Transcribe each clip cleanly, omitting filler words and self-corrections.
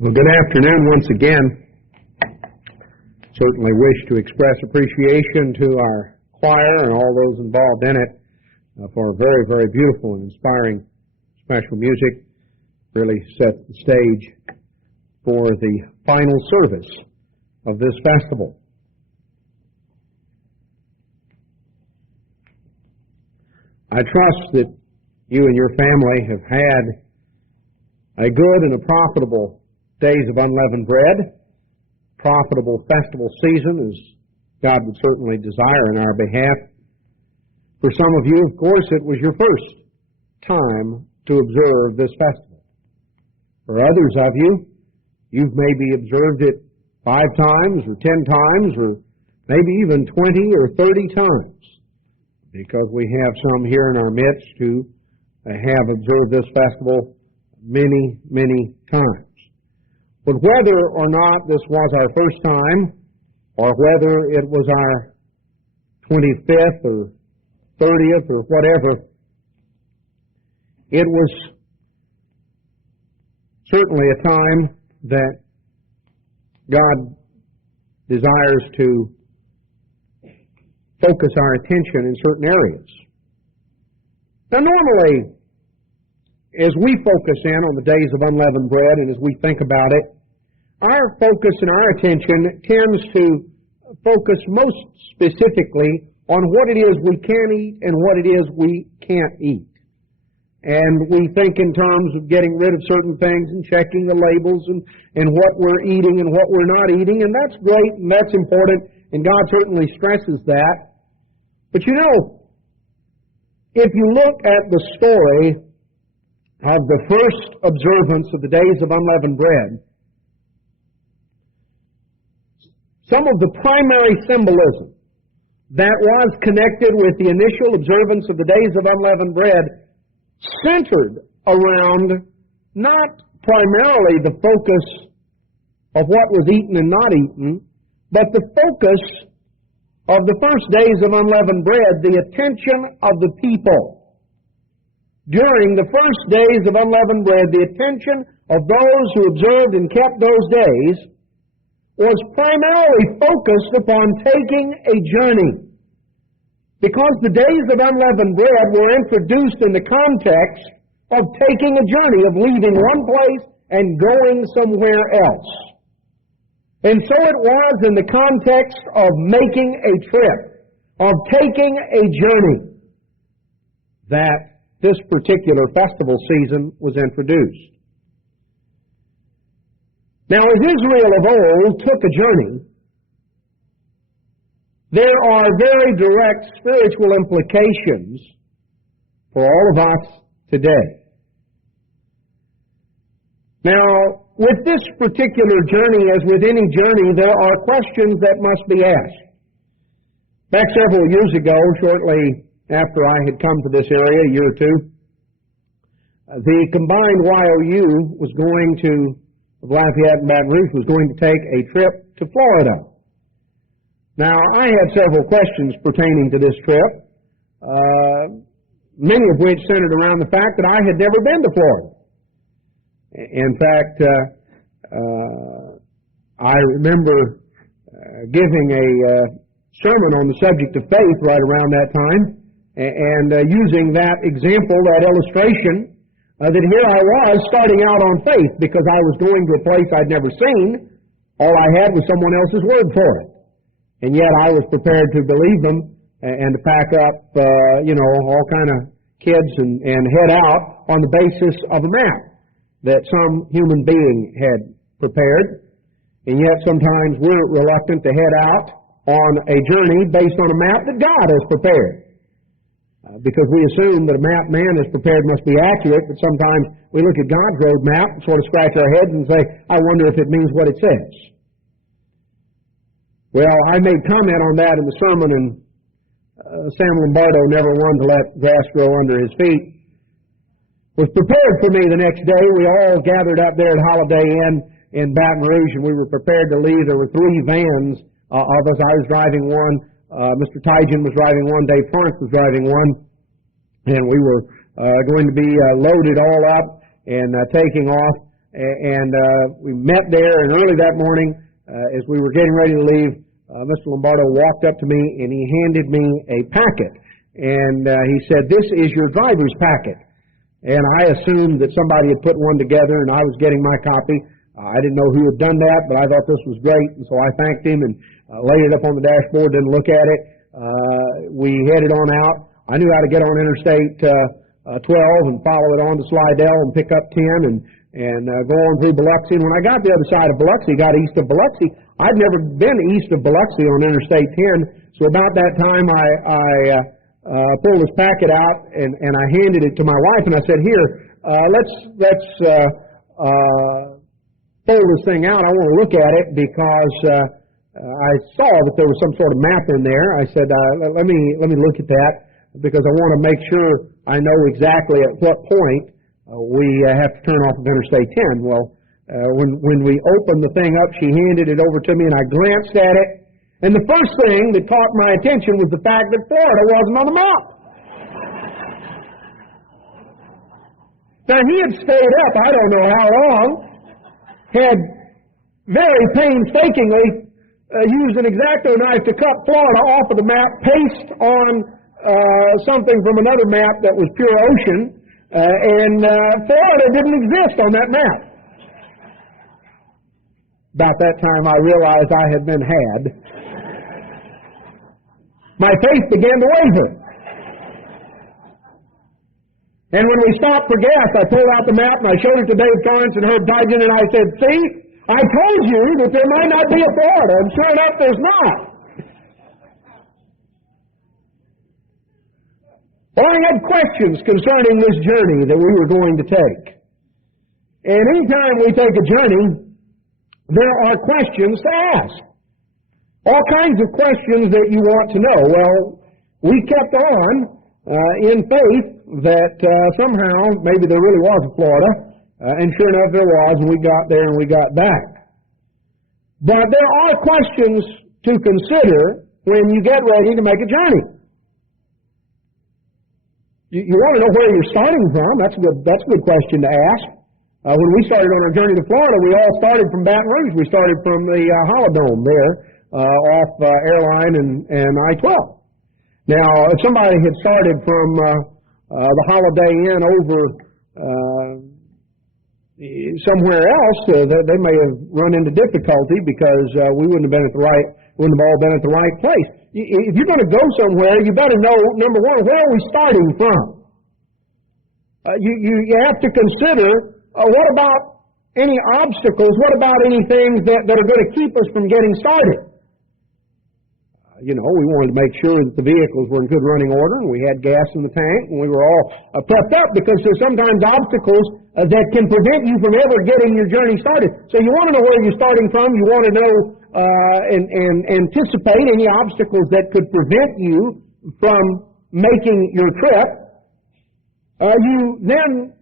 Well, good afternoon once again. Certainly wish to express appreciation to our choir and all those involved in it for very, very beautiful and inspiring special music. Really set the stage for the final service of this festival. I trust that you and your family have had a good and a profitable days of unleavened bread, profitable festival season, as God would certainly desire in our behalf. For some of you, of course, it was your first time to observe this festival. For others of you, you've maybe observed it 5 times or 10 times or maybe even 20 or 30 times, because we have some here in our midst who have observed this festival many, many times. But whether or not this was our first time, or whether it was our 25th or 30th or whatever, it was certainly a time that God desires to focus our attention in certain areas. Now, normally, as we focus in on the days of unleavened bread and as we think about it, our focus and our attention tends to focus most specifically on what it is we can eat and what it is we can't eat. And we think in terms of getting rid of certain things and checking the labels and what we're eating and what we're not eating, and that's great and that's important, and God certainly stresses that. But you know, if you look at the story of the first observance of the days of unleavened bread, some of the primary symbolism that was connected with the initial observance of the days of unleavened bread centered around not primarily the focus of what was eaten and not eaten, but the focus of the first days of unleavened bread, the attention of the people. During the first days of unleavened bread, the attention of those who observed and kept those days was primarily focused upon taking a journey. Because the days of unleavened bread were introduced in the context of taking a journey, of leaving one place and going somewhere else. And so it was in the context of making a trip, of taking a journey, that this particular festival season was introduced. Now, as Israel of old took a journey, there are very direct spiritual implications for all of us today. Now, with this particular journey, as with any journey, there are questions that must be asked. Back several years ago, shortly after I had come to this area, a year or two, the combined YOU was going to, of Lafayette and Baton Rouge, was going to take a trip to Florida. Now, I had several questions pertaining to this trip, many of which centered around the fact that I had never been to Florida. In fact, I remember giving a sermon on the subject of faith right around that time, and using that example, that illustration, that here I was starting out on faith because I was going to a place I'd never seen. All I had was someone else's word for it. And yet I was prepared to believe them and to pack up, all kind of kids and head out on the basis of a map that some human being had prepared. And yet sometimes we're reluctant to head out on a journey based on a map that God has prepared. Because we assume that a map man has prepared must be accurate, but sometimes we look at God's road map and sort of scratch our heads and say, I wonder if it means what it says. Well, I made comment on that in the sermon, and Sam Lombardo, never one to let grass grow under his feet, was prepared for me the next day. We all gathered up there at Holiday Inn in Baton Rouge, and we were prepared to leave. There were 3 vans of us. I was driving one. Mr. Tygen was driving one. Dave Torrance was driving one. And we were going to be loaded all up and taking off and we met there, and early that morning, as we were getting ready to leave, Mr. Lombardo walked up to me and he handed me a packet. And he said, "This is your driver's packet." And I assumed that somebody had put one together and I was getting my copy. I didn't know who had done that, but I thought this was great, and so I thanked him and laid it up on the dashboard, didn't look at it. We headed on out. I knew how to get on Interstate 12 and follow it on to Slidell and pick up 10 and go on through Biloxi. And when I got the other side of Biloxi, got east of Biloxi, I'd never been east of Biloxi on Interstate 10, so about that time I pulled this packet out and I handed it to my wife, and I said, "Here, let's pull this thing out. I want to look at it because I saw that there was some sort of map in there." I said, let me look at that because I want to make sure I know exactly at what point we have to turn off of Interstate 10. Well, when we opened the thing up, she handed it over to me, and I glanced at it, and the first thing that caught my attention was the fact that Florida wasn't on the map. Now, he had stayed up I don't know how long, had very painstakingly used an X-Acto knife to cut Florida off of the map, paste on something from another map that was pure ocean, and Florida didn't exist on that map. About that time I realized I had been had. My faith began to waver. And when we stopped for gas, I pulled out the map and I showed it to Dave Torrance and Herb Digin, and I said, "See, I told you that there might not be a Florida," and sure enough, there's not. Well, I had questions concerning this journey that we were going to take. And anytime we take a journey, there are questions to ask. All kinds of questions that you want to know. Well, we kept on in faith that somehow maybe there really was a Florida, and sure enough there was, and we got there and we got back. But there are questions to consider when you get ready to make a journey. You want to know where you're starting from. That's a good question to ask. When we started on our journey to Florida, we all started from Baton Rouge. We started from the Holodome there off Airline and I-12. Now, if somebody had started from the Holiday Inn over somewhere else, they may have run into difficulty because we wouldn't have all been at the right place. If you're going to go somewhere, you better know, number one, where are we starting from? You have to consider what about any obstacles? What about any things that are going to keep us from getting started? We wanted to make sure that the vehicles were in good running order and we had gas in the tank and we were all prepped up, because there's sometimes obstacles that can prevent you from ever getting your journey started. So you want to know where you're starting from. You want to know and anticipate any obstacles that could prevent you from making your trip. You then,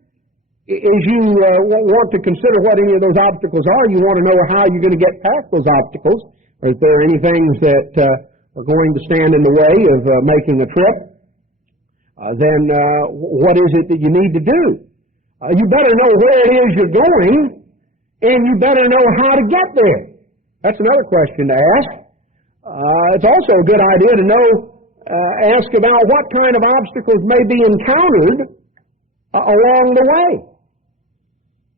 as you want to consider what any of those obstacles are, you want to know how you're going to get past those obstacles. Or if there are any things that are going to stand in the way of making a trip, then what is it that you need to do? You better know where it is you're going, and you better know how to get there. That's another question to ask. It's also a good idea to ask about what kind of obstacles may be encountered along the way.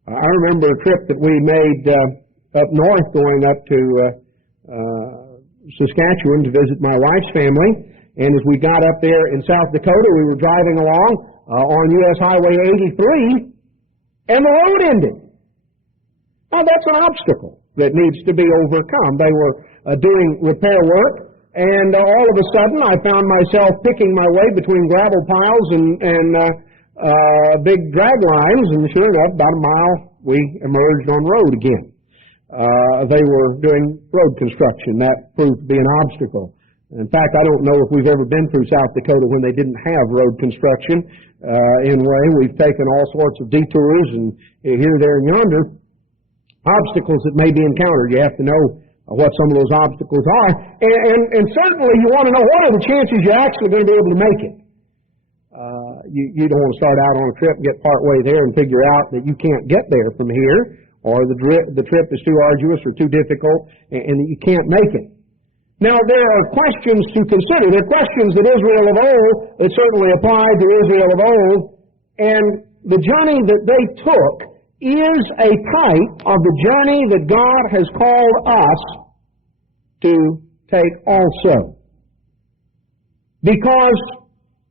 I remember a trip that we made up north, going up to Saskatchewan to visit my wife's family. And as we got up there in South Dakota, we were driving along on U.S. Highway 83, and the road ended. Now, that's an obstacle that needs to be overcome. They were doing repair work, and all of a sudden I found myself picking my way between gravel piles and big drag lines, and sure enough, about a mile, we emerged on road again. They were doing road construction. That proved to be an obstacle. In fact, I don't know if we've ever been through South Dakota when they didn't have road construction. In a way, we've taken all sorts of detours, and here, there, and yonder, obstacles that may be encountered. You have to know what some of those obstacles are. And certainly you want to know what are the chances you're actually going to be able to make it. You don't want to start out on a trip and get part way there and figure out that you can't get there from here. or the trip is too arduous or too difficult, and you can't make it. Now, there are questions to consider. There are questions that Israel of old, that certainly applied to Israel of old, and the journey that they took is a type of the journey that God has called us to take also. Because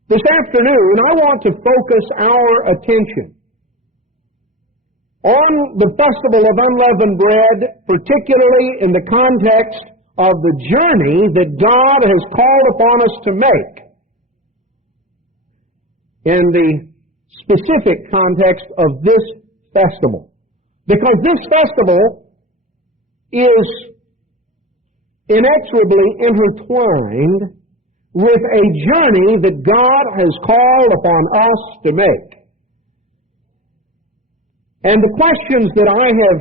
this afternoon, I want to focus our attention on the Festival of Unleavened Bread, particularly in the context of the journey that God has called upon us to make, in the specific context of this festival. Because this festival is inexorably intertwined with a journey that God has called upon us to make. And the questions that I have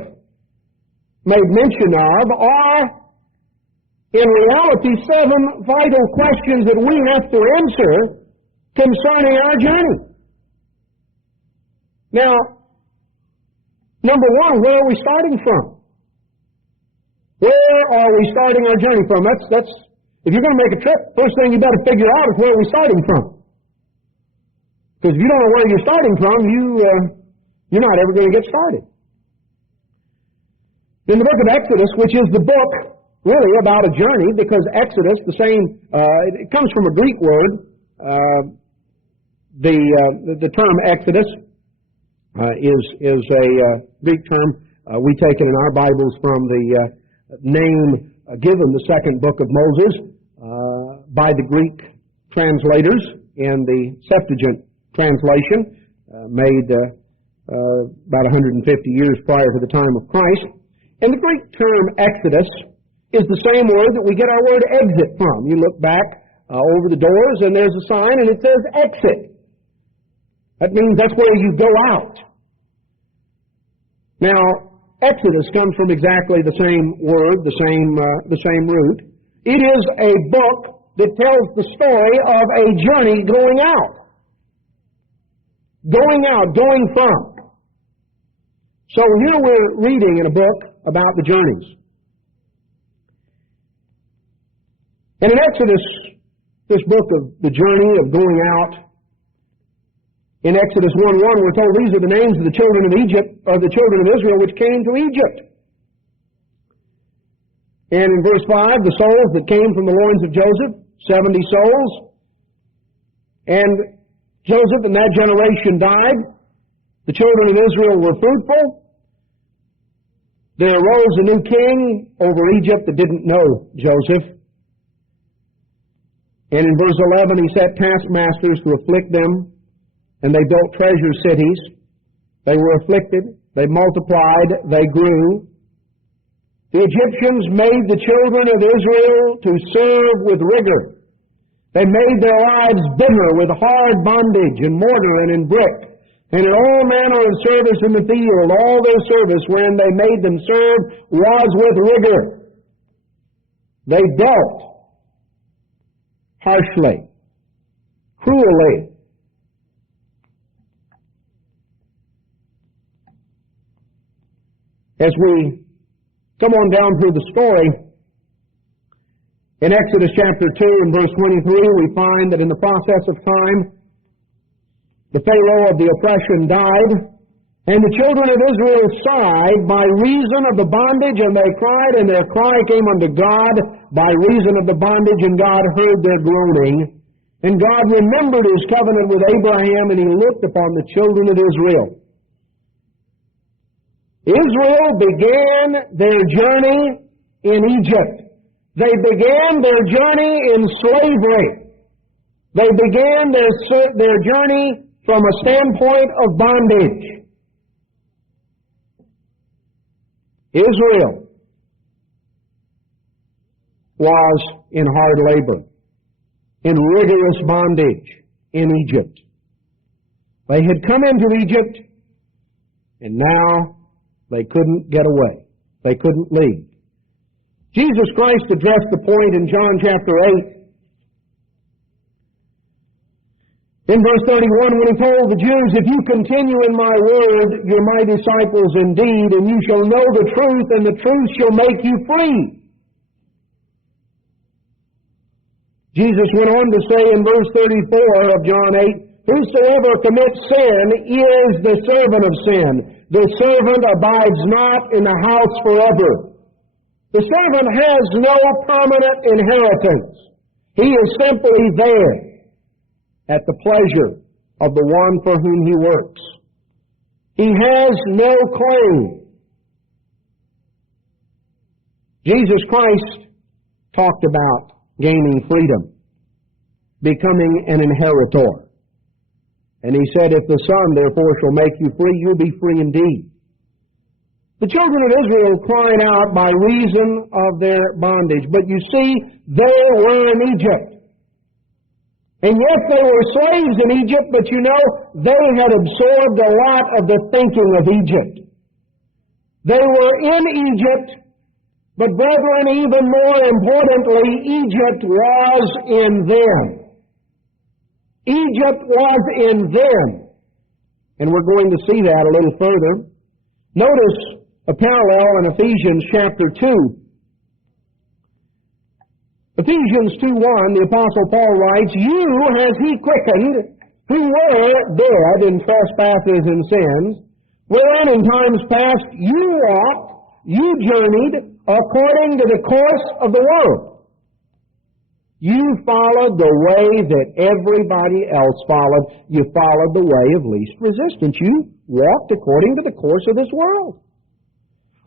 made mention of are, in reality, 7 vital questions that we have to answer concerning our journey. Now, number one, where are we starting from? Where are we starting our journey from? That's if you're going to make a trip, first thing you better figure out is where are we starting from. Because if you don't know where you're starting from, you're not ever going to get started. In the book of Exodus, which is the book really about a journey, because Exodus, it comes from a Greek word. The term Exodus is a Greek term. We take it in our Bibles from the name given the second book of Moses by the Greek translators in the Septuagint translation made about 150 years prior to the time of Christ. And the Greek term Exodus is the same word that we get our word exit from. You look back over the doors and there's a sign and it says exit. That means that's where you go out. Now, Exodus comes from exactly the same word, the same root. It is a book that tells the story of a journey going out. Going from. So here we're reading in a book about the journeys. And in Exodus, this book of the journey of going out, in Exodus 1:1, we're told these are the names of the children of Egypt, or the children of Israel which came to Egypt. And in verse 5, the souls that came from the loins of Joseph, 70 souls. And Joseph and that generation died. The children of Israel were fruitful. There arose a new king over Egypt that didn't know Joseph. And in verse 11, he set taskmasters to afflict them, and they built treasure cities. They were afflicted, they multiplied, they grew. The Egyptians made the children of Israel to serve with rigor. They made their lives bitter with hard bondage in mortar and in brick, and in all manner of service in the field. All their service wherein they made them serve was with rigor. They dealt harshly, cruelly. As we come on down through the story, in Exodus chapter 2 and verse 23, we find that in the process of time, the Pharaoh of the oppression died, and the children of Israel sighed by reason of the bondage, and they cried, and their cry came unto God by reason of the bondage, and God heard their groaning. And God remembered His covenant with Abraham, and He looked upon the children of Israel. Israel began their journey in Egypt. They began their journey in slavery. They began their journey from a standpoint of bondage. Israel was in hard labor, in rigorous bondage in Egypt. They had come into Egypt, and now they couldn't get away. They couldn't leave. Jesus Christ addressed the point in John chapter 8. In verse 31, when he told the Jews, "If you continue in my word, you're my disciples indeed, and you shall know the truth, and the truth shall make you free." Jesus went on to say in verse 34 of John 8, "Whosoever commits sin is the servant of sin. The servant abides not in the house forever." The servant has no permanent inheritance. He is simply there at the pleasure of the one for whom he works. He has no claim. Jesus Christ talked about gaining freedom, becoming an inheritor. And he said, "If the Son therefore shall make you free, you'll be free indeed." The children of Israel cried out by reason of their bondage. But you see, they were in Egypt. And yes, they were slaves in Egypt, but you know, they had absorbed a lot of the thinking of Egypt. They were in Egypt, but brethren, even more importantly, Egypt was in them. Egypt was in them. And we're going to see that a little further. Notice a parallel in Ephesians chapter 2. Ephesians 2:1, the Apostle Paul writes, "You has he quickened, who were dead in trespasses and sins, wherein in times past you walked, you journeyed, according to the course of the world." You followed the way that everybody else followed. You followed the way of least resistance. You walked according to the course of this world.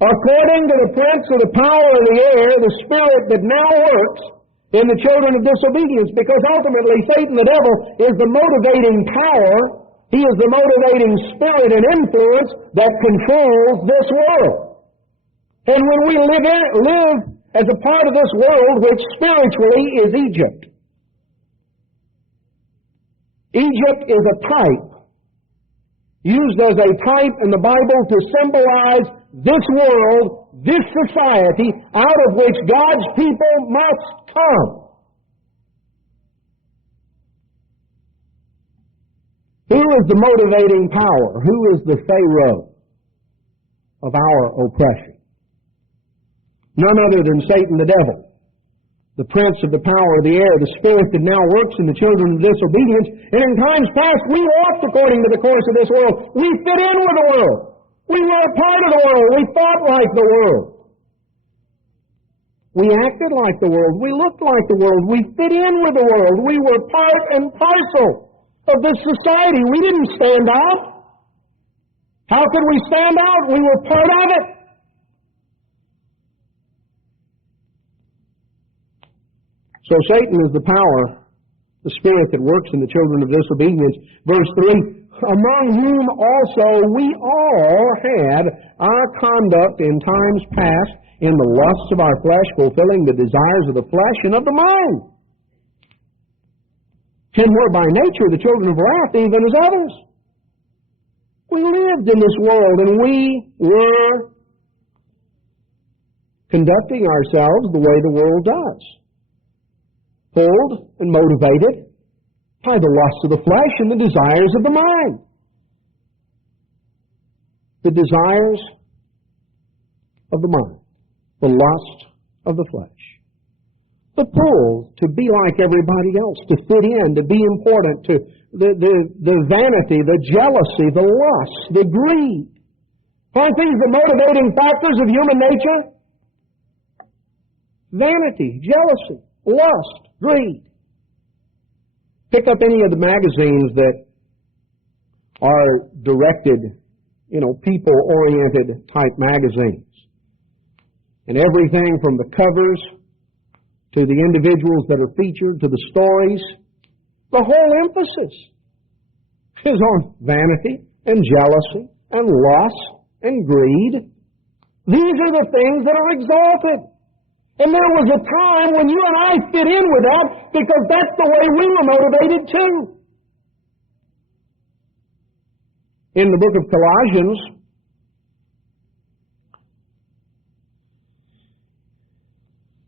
"According to the prince of the power of the air, the spirit that now works in the children of disobedience," because ultimately Satan, the devil, is the motivating power. He is the motivating spirit and influence that controls this world. And when we live as a part of this world, which spiritually is Egypt. Egypt is a type, used as a type in the Bible to symbolize this world, this society, out of which God's people must come. Who is the motivating power? Who is the Pharaoh of our oppression? None other than Satan the devil, the prince of the power of the air, the spirit that now works in the children of disobedience. And in times past, we walked according to the course of this world. We fit in with the world. We were a part of the world. We thought like the world. We acted like the world. We looked like the world. We fit in with the world. We were part and parcel of this society. We didn't stand out. How could we stand out? We were part of it. So Satan is the power, the spirit that works in the children of disobedience. Verse 3, "Among whom also we all had our conduct in times past in the lusts of our flesh, fulfilling the desires of the flesh and of the mind. And were by nature the children of wrath, even as others." We lived in this world, and we were conducting ourselves the way the world does. Pulled and motivated by the lusts of the flesh and the desires of the mind. The desires of the mind. The lust of the flesh. The pull to be like everybody else, to fit in, to be important, to the vanity, the jealousy, the lust, the greed. Aren't these the motivating factors of human nature? Vanity, jealousy, lust, greed. Pick up any of the magazines that are directed, people-oriented type magazines. And everything from the covers to the individuals that are featured to the stories, the whole emphasis is on vanity and jealousy and lust and greed. These are the things that are exalted. And there was a time when you and I fit in with that because that's the way we were motivated too. In the book of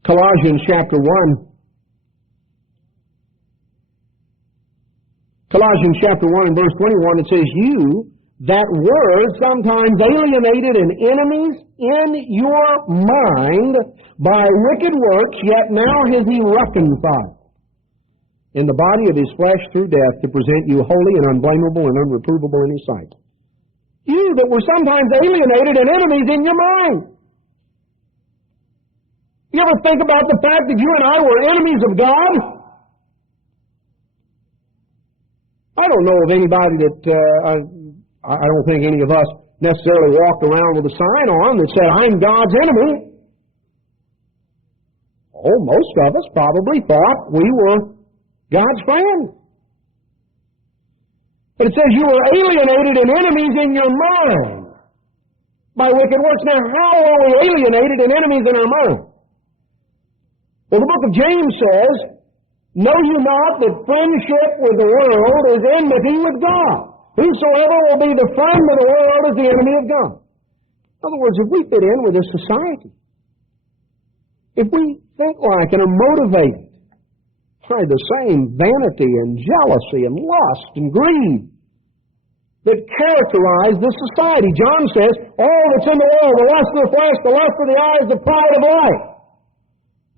Colossians chapter 1, Colossians chapter 1 and verse 21, it says, "You that were sometimes alienated and enemies in your mind by wicked works, yet now has he reconciled in the body of his flesh through death to present you holy and unblameable and unreprovable in his sight." You that were sometimes alienated and enemies in your mind. You ever think about the fact that you and I were enemies of God? I don't know of anybody that, I don't think any of us necessarily walked around with a sign on that said, "I'm God's enemy." Oh, most of us probably thought we were God's friend. But it says you were alienated and enemies in your mind by wicked works. Now, how are we alienated and enemies in our mind? Well, the book of James says, "Know you not that friendship with the world is enmity with God? Whosoever will be the friend of the world is the enemy of God." In other words, if we fit in with this society, if we think like and are motivated by the same vanity and jealousy and lust and greed that characterize this society, John says, all that's in the world, the lust of the flesh, the lust of the eyes, the pride of life.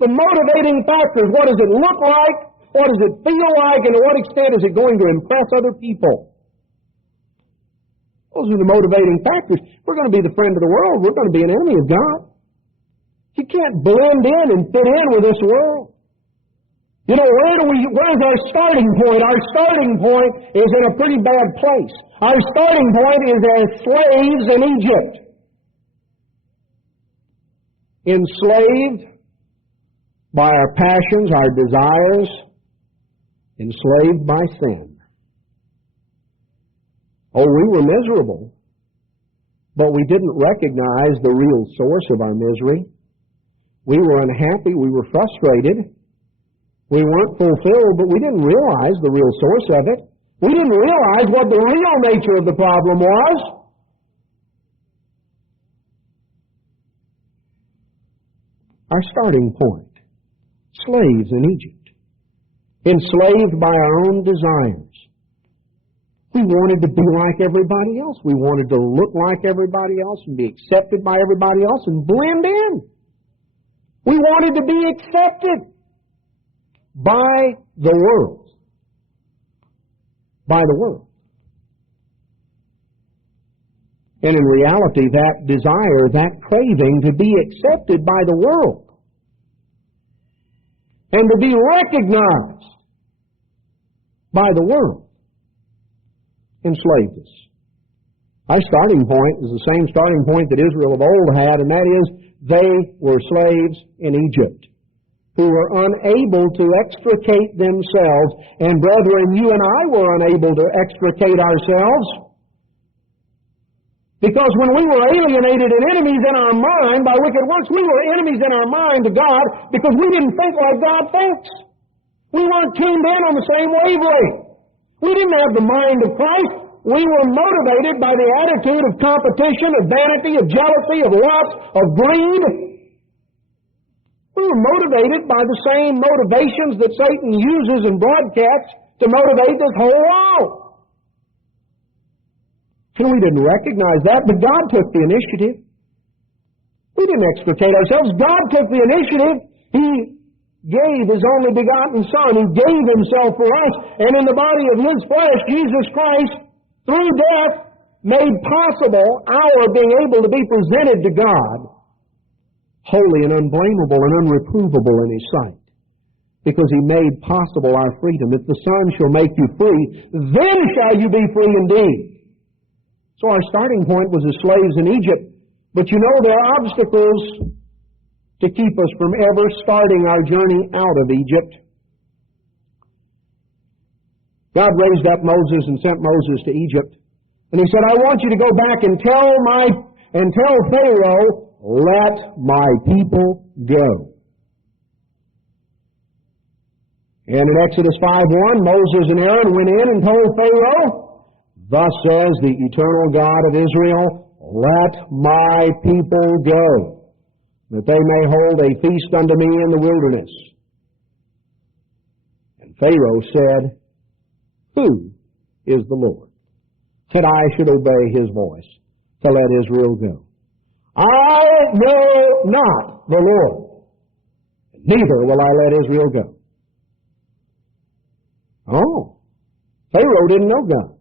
The motivating factors, what does it look like? What does it feel like? And to what extent is it going to impress other people? Those are the motivating factors. If we're going to be the friend of the world, we're going to be an enemy of God. You can't blend in and fit in with this world. You know, where's our starting point? Our starting point is in a pretty bad place. Our starting point is as slaves in Egypt. Enslaved by our passions, our desires, enslaved by sin. Oh, we were miserable, but we didn't recognize the real source of our misery. We were unhappy, we were frustrated, we weren't fulfilled, but we didn't realize the real source of it. We didn't realize what the real nature of the problem was. Our starting point. Slaves in Egypt, enslaved by our own desires. We wanted to be like everybody else. We wanted to look like everybody else and be accepted by everybody else and blend in. We wanted to be accepted by the world. By the world. And in reality, that desire, that craving to be accepted by the world and to be recognized by the world enslaved us. Our starting point is the same starting point that Israel of old had, and that is they were slaves in Egypt who were unable to extricate themselves. And brethren, you and I were unable to extricate ourselves because when we were alienated and enemies in our mind by wicked works, we were enemies in our mind to God because we didn't think like God thinks. We weren't tuned in on the same wavelength. We didn't have the mind of Christ. We were motivated by the attitude of competition, of vanity, of jealousy, of lust, of greed. We were motivated by the same motivations that Satan uses and broadcasts to motivate this whole world. And we didn't recognize that, but God took the initiative. We didn't extricate ourselves. God took the initiative. He gave His only begotten Son, who gave Himself for us, and in the body of His flesh, Jesus Christ, through death, made possible our being able to be presented to God, holy and unblameable and unreprovable in His sight, because He made possible our freedom. If the Son shall make you free, then shall you be free indeed. So our starting point was as slaves in Egypt. But you know, there are obstacles to keep us from ever starting our journey out of Egypt. God raised up Moses and sent Moses to Egypt. And He said, I want you to go back and tell Pharaoh, let my people go. And in Exodus 5:1, Moses and Aaron went in and told Pharaoh, thus says the eternal God of Israel, let my people go, that they may hold a feast unto me in the wilderness. And Pharaoh said, who is the Lord, that I should obey His voice to let Israel go. I know not the Lord, neither will I let Israel go. Oh, Pharaoh didn't know God.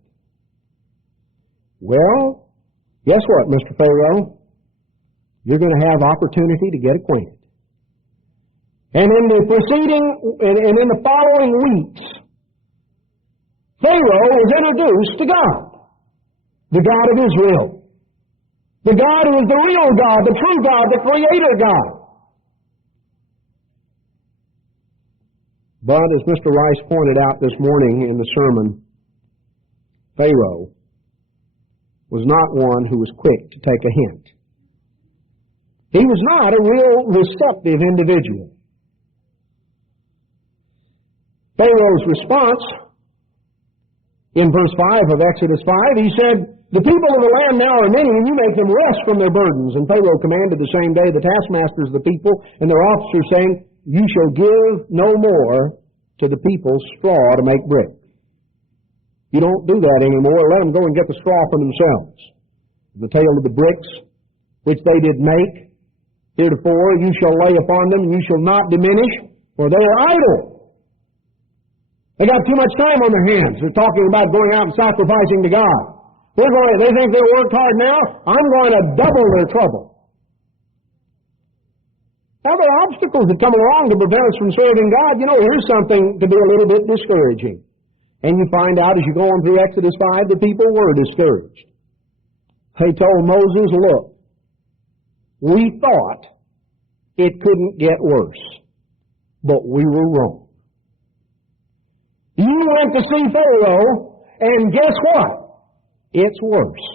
Well, guess what, Mr. Pharaoh? You're going to have opportunity to get acquainted. And in the preceding, and in the following weeks, Pharaoh was introduced to God, the God of Israel, the God who is the real God, the true God, the Creator God. But as Mr. Rice pointed out this morning in the sermon, Pharaoh was not one who was quick to take a hint. He was not a real receptive individual. Pharaoh's response in verse 5 of Exodus 5, he said, "The people of the land now are many, and you make them rest from their burdens." And Pharaoh commanded the same day the taskmasters of the people and their officers, saying, "You shall give no more to the people straw to make brick." You don't do that anymore. Let them go and get the straw for themselves. The tale of the bricks, which they did make heretofore, you shall lay upon them, and you shall not diminish, for they are idle. They got too much time on their hands. They're talking about going out and sacrificing to God. They think they worked hard now. I'm going to double their trouble. Now, there are obstacles that come along to prevent us from serving God. You know, here's something to be a little bit discouraging. And you find out as you go on through Exodus 5, the people were discouraged. They told Moses, "Look, we thought it couldn't get worse, but we were wrong. You went to see Pharaoh, and guess what? It's worse."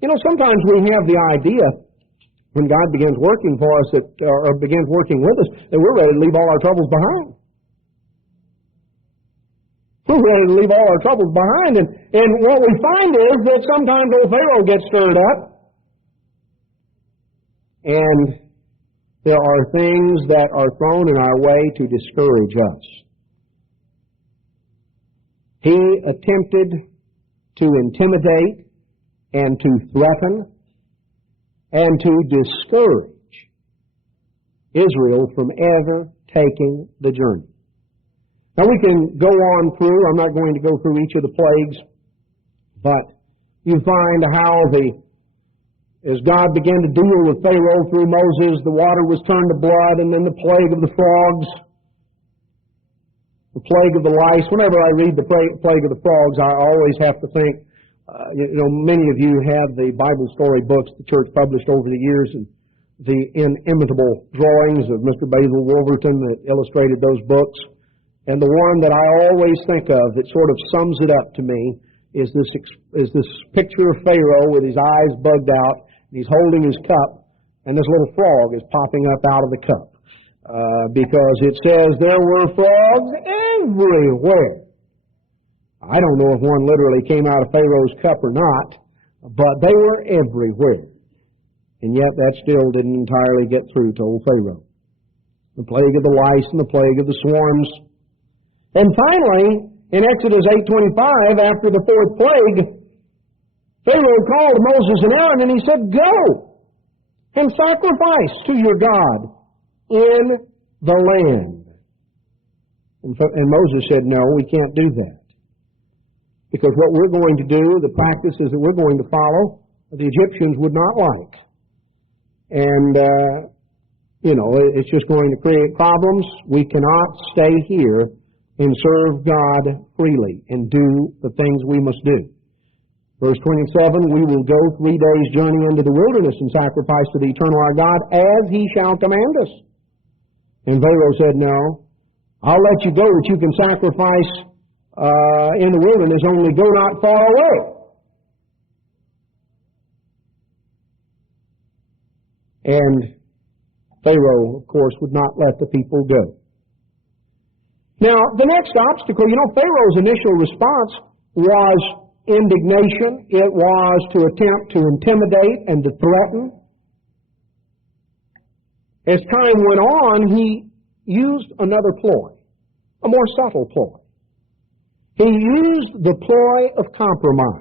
You know, sometimes we have the idea when God begins working for us, or begins working with us, that we're ready to leave all our troubles behind. We're ready to leave all our troubles behind. And what we find is that sometimes old Pharaoh gets stirred up, and there are things that are thrown in our way to discourage us. He attempted to intimidate and to threaten and to discourage Israel from ever taking the journey. Now we can go on through, I'm not going to go through each of the plagues, but you find how as God began to deal with Pharaoh through Moses, the water was turned to blood, and then the plague of the frogs, the plague of the lice. Whenever I read the plague of the frogs, I always have to think, many of you have the Bible story books the church published over the years, and the inimitable drawings of Mr. Basil Wolverton that illustrated those books. And the one that I always think of that sort of sums it up to me is this picture of Pharaoh with his eyes bugged out, and he's holding his cup, and this little frog is popping up out of the cup. Because it says there were frogs everywhere. I don't know if one literally came out of Pharaoh's cup or not, but they were everywhere. And yet that still didn't entirely get through to old Pharaoh. The plague of the lice and the plague of the swarms. And finally, in Exodus 8:25, after the fourth plague, Pharaoh called Moses and Aaron and he said, "Go and sacrifice to your God in the land." And Moses said, "No, we can't do that. Because what we're going to do, the practices that we're going to follow, the Egyptians would not like. And, it's just going to create problems. We cannot stay here and serve God freely and do the things we must do." Verse 27, "We will go 3 days' journey into the wilderness and sacrifice to the eternal our God as He shall command us." And Pharaoh said, "No, I'll let you go that you can sacrifice in the wilderness, only go not far away." And Pharaoh, of course, would not let the people go. Now, the next obstacle, Pharaoh's initial response was indignation. It was to attempt to intimidate and to threaten. As time went on, he used another ploy, a more subtle ploy. He used the ploy of compromise.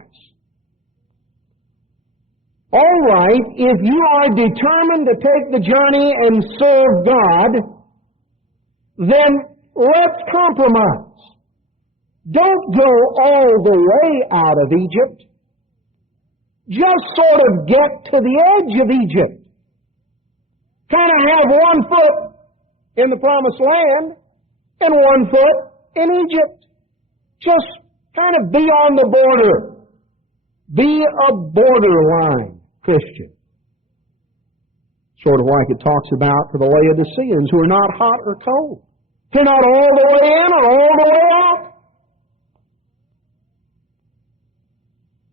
All right, if you are determined to take the journey and serve God, then let's compromise. Don't go all the way out of Egypt. Just sort of get to the edge of Egypt. Kind of have one foot in the Promised Land and one foot in Egypt. Just kind of be on the border. Be a borderline Christian. Sort of like it talks about for the Laodiceans who are not hot or cold. They're not all the way in or all the way out.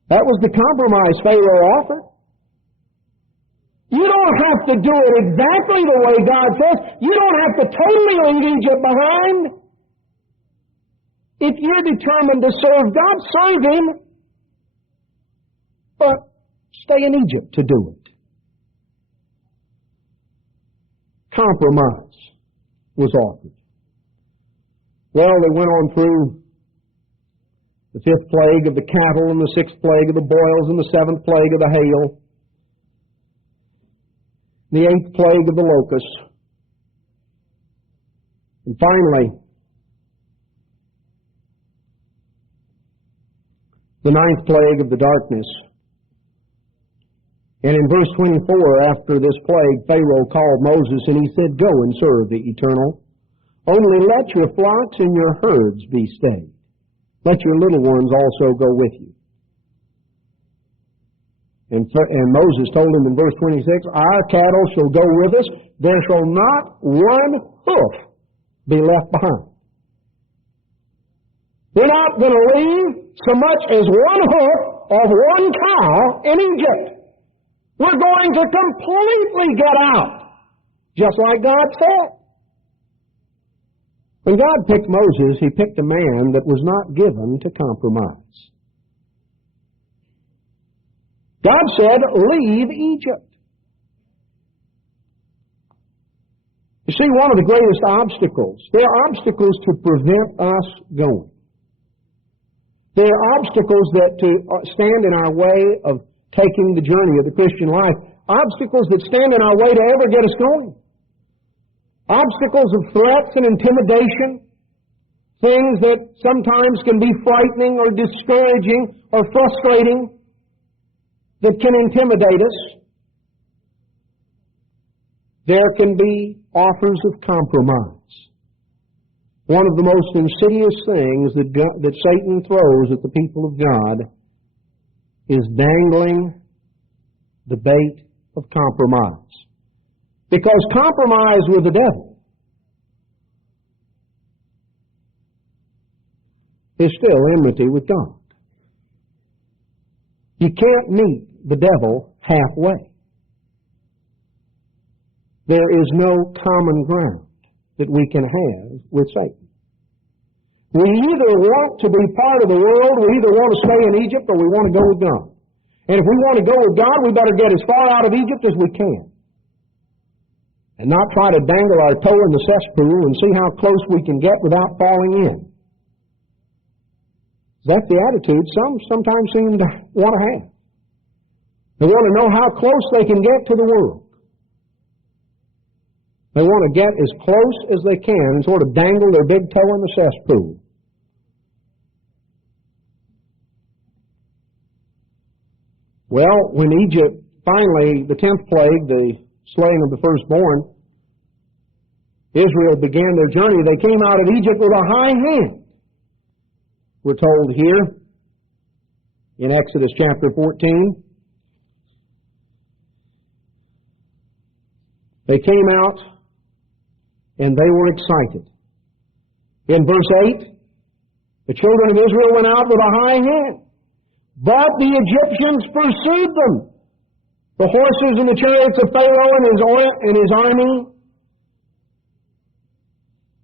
That was the compromise Pharaoh offered. You don't have to do it exactly the way God says. You don't have to totally leave Egypt behind. If you're determined to serve God, serve Him. But stay in Egypt to do it. Compromise was offered. Well, they went on through the 5th plague of the cattle and the 6th plague of the boils and the 7th plague of the hail, the 8th plague of the locusts, and finally, the 9th plague of the darkness. And in verse 24, after this plague, Pharaoh called Moses and he said, "Go and serve the Eternal. Only let your flocks and your herds be stayed. Let your little ones also go with you." And Moses told him in verse 26, "Our cattle shall go with us. There shall not one hoof be left behind." We're not going to leave so much as one hoof of one cow in Egypt. We're going to completely get out, just like God said. When God picked Moses, He picked a man that was not given to compromise. God said, "Leave Egypt." You see, one of the greatest obstacles, there are obstacles to prevent us going. There are obstacles that stand in our way of taking the journey of the Christian life. Obstacles that stand in our way to ever get us going. Obstacles of threats and intimidation. Things that sometimes can be frightening or discouraging or frustrating that can intimidate us. There can be offers of compromise. One of the most insidious things that Satan throws at the people of God is dangling the bait of compromise. Because compromise with the devil is still enmity with God. You can't meet the devil halfway. There is no common ground that we can have with Satan. We either want to be part of the world, we either want to stay in Egypt, or we want to go with God. And if we want to go with God, we better get as far out of Egypt as we can. And not try to dangle our toe in the cesspool and see how close we can get without falling in. That's the attitude some sometimes seem to want to have. They want to know how close they can get to the world. They want to get as close as they can and sort of dangle their big toe in the cesspool. Well, when Egypt, finally, the 10th plague, the slaying of the firstborn, Israel began their journey. They came out of Egypt with a high hand. We're told here in Exodus chapter 14. They came out and they were excited. In verse 8, the children of Israel went out with a high hand, but the Egyptians pursued them, the horses and the chariots of Pharaoh and his army.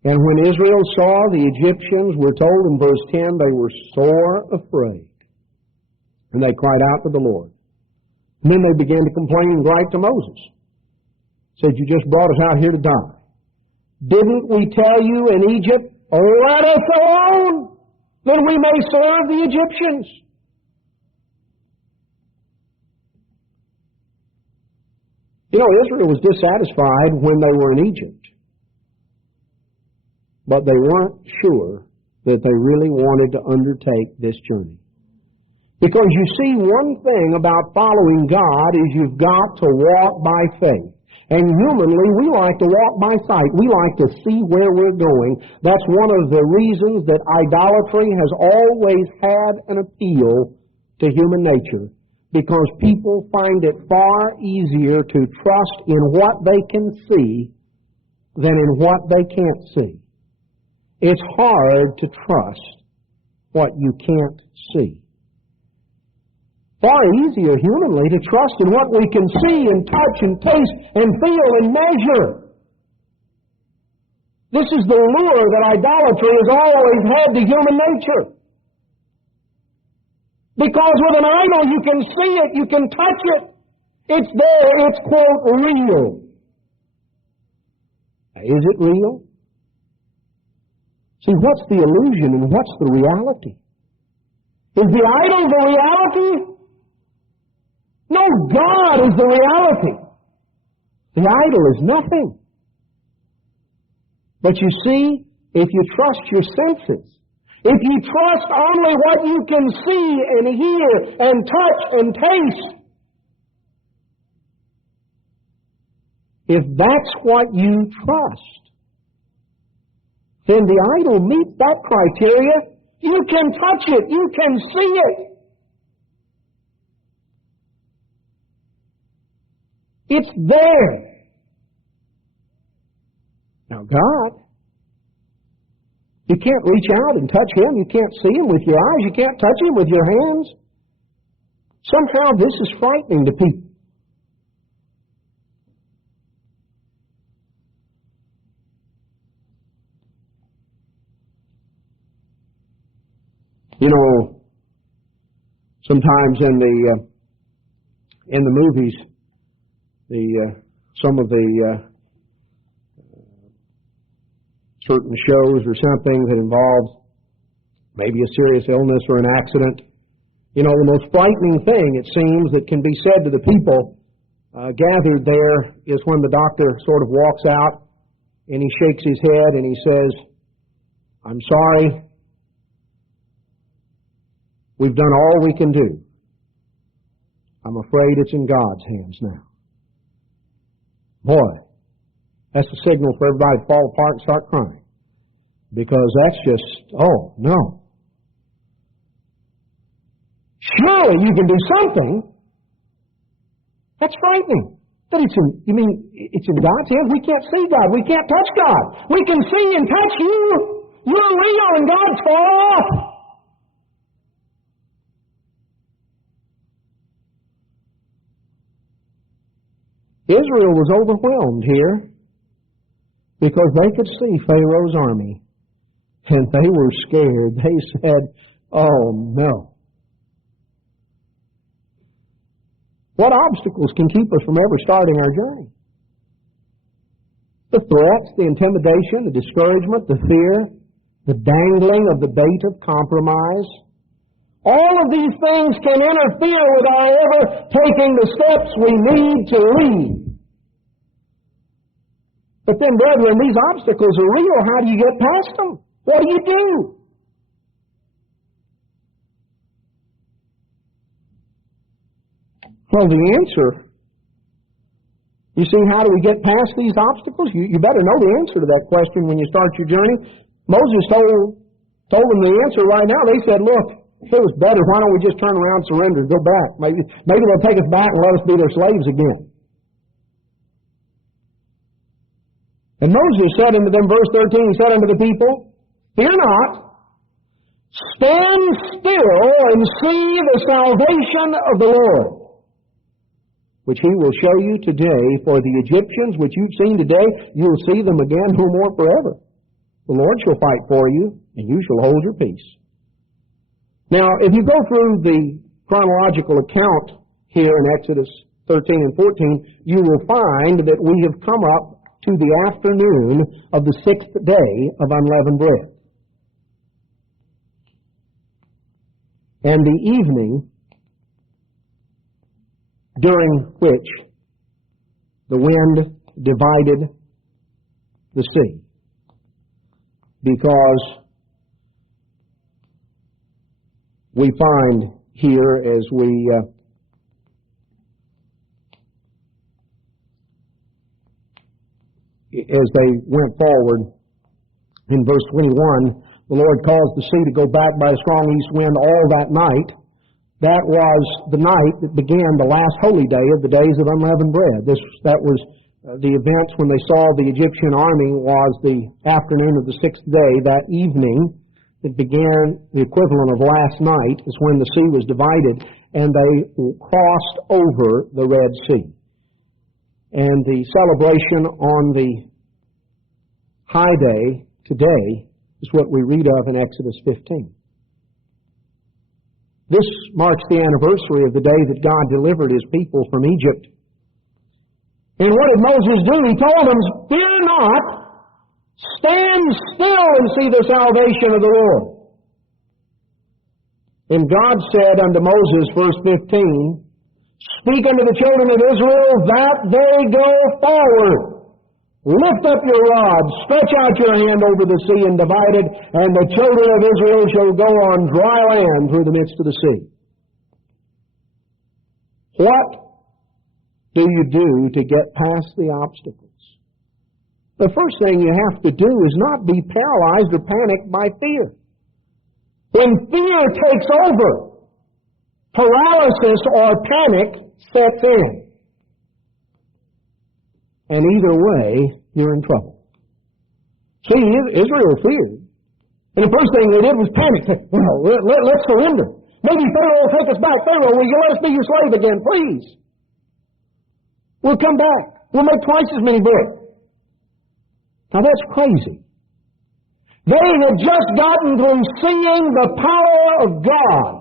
And when Israel saw the Egyptians, we're told in verse 10, they were sore afraid. And they cried out to the Lord. And then they began to complain and gripe to Moses. Said, "You just brought us out here to die. Didn't we tell you in Egypt, let us alone? then we may serve the Egyptians. You know, Israel was dissatisfied when they were in Egypt. But they weren't sure that they really wanted to undertake this journey. Because you see, one thing about following God is you've got to walk by faith. And humanly, we like to walk by sight. We like to see where we're going. That's one of the reasons that idolatry has always had an appeal to human nature. Because people find it far easier to trust in what they can see than in what they can't see. It's hard to trust what you can't see. Far easier humanly to trust in what we can see and touch and taste and feel and measure. This is the lure that idolatry has always had to human nature. Because with an idol you can see it, you can touch it. It's there, it's, quote, real. Is it real? See, what's the illusion and what's the reality? Is the idol the reality? No, God is the reality. The idol is nothing. But you see, if you trust your senses, if you trust only what you can see and hear and touch and taste, if that's what you trust, then the idol meets that criteria. You can touch it. You can see it. It's there. Now, God, you can't reach out and touch Him. You can't see Him with your eyes. You can't touch Him with your hands. Somehow this is frightening to people. You know, sometimes in the movies, some of the certain shows or something that involves maybe a serious illness or an accident, you know, the most frightening thing, it seems, that can be said to the people gathered there is when the doctor sort of walks out and he shakes his head and he says, "I'm sorry. We've done all we can do. I'm afraid it's in God's hands now." Boy, that's a signal for everybody to fall apart and start crying. Because that's just, oh, no. Surely you can do something. That's frightening. But you mean it's in God's hands? We can't see God. We can't touch God. We can see and touch you. You're real and God's far off. Israel was overwhelmed here because they could see Pharaoh's army and they were scared. They said, "Oh no." What obstacles can keep us from ever starting our journey? The threats, the intimidation, the discouragement, the fear, the dangling of the bait of compromise. All of these things can interfere with our ever taking the steps we need to lead. But then, brethren, these obstacles are real. How do you get past them? What do you do? Well, the answer, you see, how do we get past these obstacles? You better know the answer to that question when you start your journey. Moses told them the answer right now. They said, "Look, if it was better, why don't we just turn around, surrender, go back? Maybe they'll take us back and let us be their slaves again." And Moses said unto them, verse 13, he said unto the people, "Fear not, stand still and see the salvation of the Lord, which He will show you today. For the Egyptians which you've seen today, you will see them again no more forever. The Lord shall fight for you, and you shall hold your peace." Now, if you go through the chronological account here in Exodus 13 and 14, you will find that we have come up to the afternoon of the 6th day of unleavened bread. and the evening during which the wind divided the sea. Because we find here as they went forward in verse 21, the Lord caused the sea to go back by a strong east wind all that night. That was the night that began the last holy day of the days of unleavened bread. That was the events when they saw the Egyptian army was the afternoon of the sixth day. That evening, it began the equivalent of last night, is when the sea was divided, and they crossed over the Red Sea. And the celebration on the high day today is what we read of in Exodus 15. This marks the anniversary of the day that God delivered His people from Egypt. And what did Moses do? He told them, "Fear not, stand still and see the salvation of the Lord." And God said unto Moses, verse 15, "Speak unto the children of Israel that they go forward. Lift up your rod, stretch out your hand over the sea and divide it, and the children of Israel shall go on dry land through the midst of the sea." What do you do to get past the obstacles? The first thing you have to do is not be paralyzed or panicked by fear. When fear takes over, paralysis or panic sets in. And either way, you're in trouble. See, Israel feared. And the first thing they did was panic. Well, let's surrender. Maybe Pharaoh will take us back. Pharaoh, will you let us be your slave again, please? We'll come back. We'll make twice as many bricks. Now that's crazy. They had just gotten through seeing the power of God.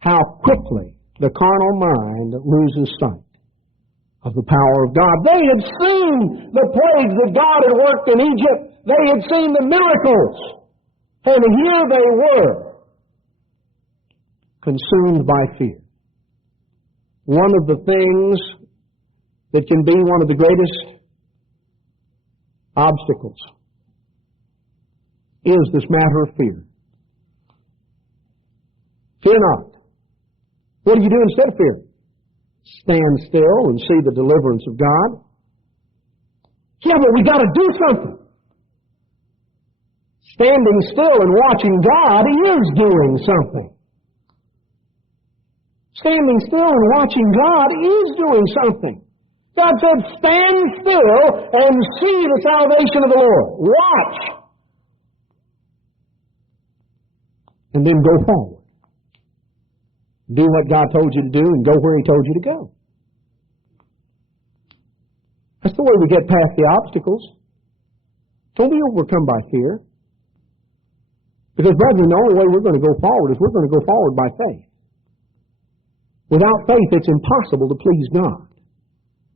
How quickly the carnal mind loses sight of the power of God. They had seen the plagues that God had worked in Egypt. They had seen the miracles. And here they were, consumed by fear. One of the things that can be one of the greatest obstacles is this matter of fear. Fear not. What do you do instead of fear? Stand still and see the deliverance of God. Yeah, but we got to do something. Standing still and watching God is doing something. Standing still and watching God is doing something. God said, "Stand still and see the salvation of the Lord." Watch. And then go forward. Do what God told you to do and go where He told you to go. That's the way we get past the obstacles. Don't be overcome by fear. Because, brethren, the only way we're going to go forward is we're going to go forward by faith. Without faith, it's impossible to please God.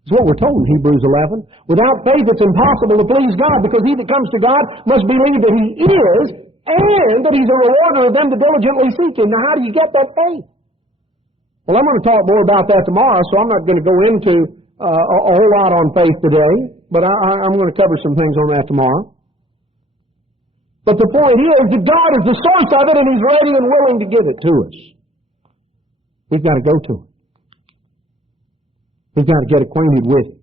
It's what we're told in Hebrews 11. Without faith, it's impossible to please God, because he that comes to God must believe that He is, and that He's a rewarder of them that diligently seek Him. Now, how do you get that faith? Well, I'm going to talk more about that tomorrow, so I'm not going to go into a whole lot on faith today, but I'm going to cover some things on that tomorrow. But the point is that God is the source of it, and He's ready and willing to give it to us. We've got to go to Him. We've got to get acquainted with Him.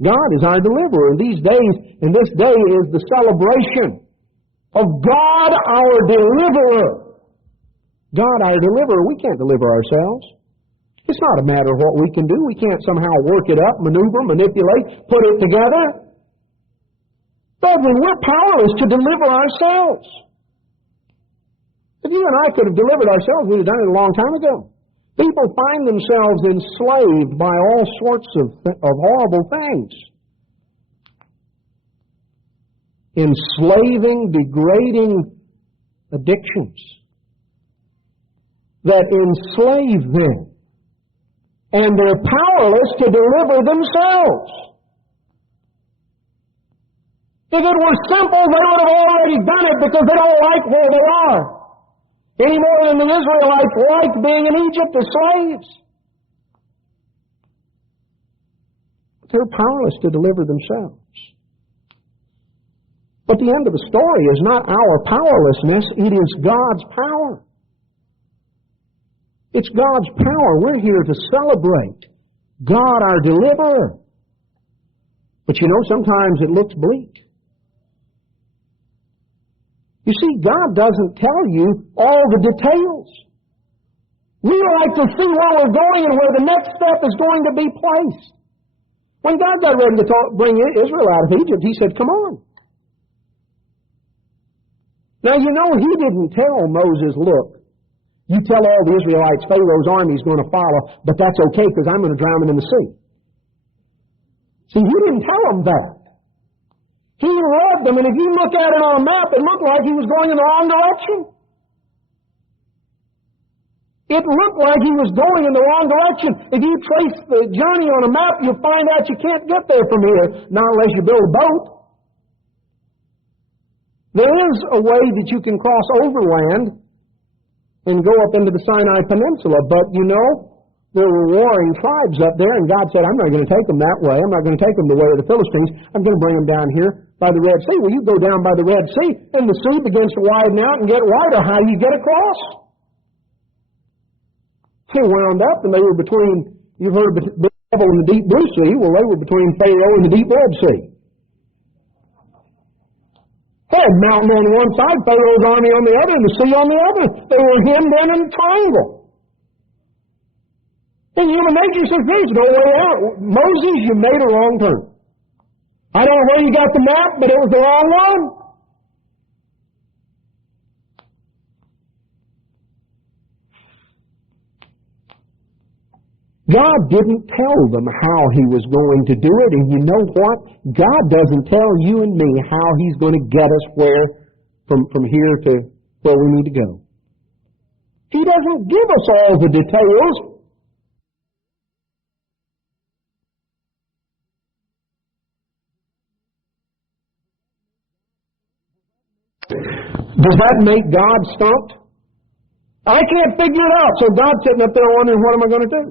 God is our deliverer. In these days, and this day is the celebration of God our deliverer. God our deliverer. We can't deliver ourselves. It's not a matter of what we can do. We can't somehow work it up, maneuver, manipulate, put it together. But when we're powerless to deliver ourselves. If you and I could have delivered ourselves, we'd have done it a long time ago. People find themselves enslaved by all sorts of horrible things. Enslaving, degrading addictions that enslave them. And they're powerless to deliver themselves. If it were simple, they would have already done it because they don't like where they are. Any more than the Israelites liked being in Egypt as slaves. They're powerless to deliver themselves. But the end of the story is not our powerlessness, it is God's power. It's God's power. We're here to celebrate God, our deliverer. But you know, sometimes it looks bleak. You see, God doesn't tell you all the details. We like to see where we're going and where the next step is going to be placed. When God got ready to bring Israel out of Egypt, He said, come on. Now, you know, He didn't tell Moses, look, you tell all the Israelites Pharaoh's army is going to follow, but that's okay because I'm going to drown them in the sea. See, He didn't tell them that. He led them, and if you look at it on a map, it looked like He was going in the wrong direction. It looked like He was going in the wrong direction. If you trace the journey on a map, you'll find out you can't get there from here, not unless you build a boat. There is a way that you can cross overland and go up into the Sinai Peninsula, but you know, there were warring tribes up there, and God said, I'm not going to take them that way. I'm not going to take them the way of the Philistines. I'm going to bring them down here by the Red Sea. Well, you go down by the Red Sea, and the sea begins to widen out and get wider. How do you get across? They wound up, and they were between, you've heard of the devil and the deep blue sea. Well, they were between Pharaoh and the deep Red Sea. They had a mountain on one side, Pharaoh's army on the other, and the sea on the other. They were hemmed in a triangle. And human nature says, there's no way out. Moses, you made a wrong turn. I don't know where you got the map, but it was the wrong one. God didn't tell them how He was going to do it, and you know what? God doesn't tell you and me how He's going to get us from here to where we need to go. He doesn't give us all the details. Does that make God stumped? I can't figure it out, so God's sitting up there wondering, what am I going to do?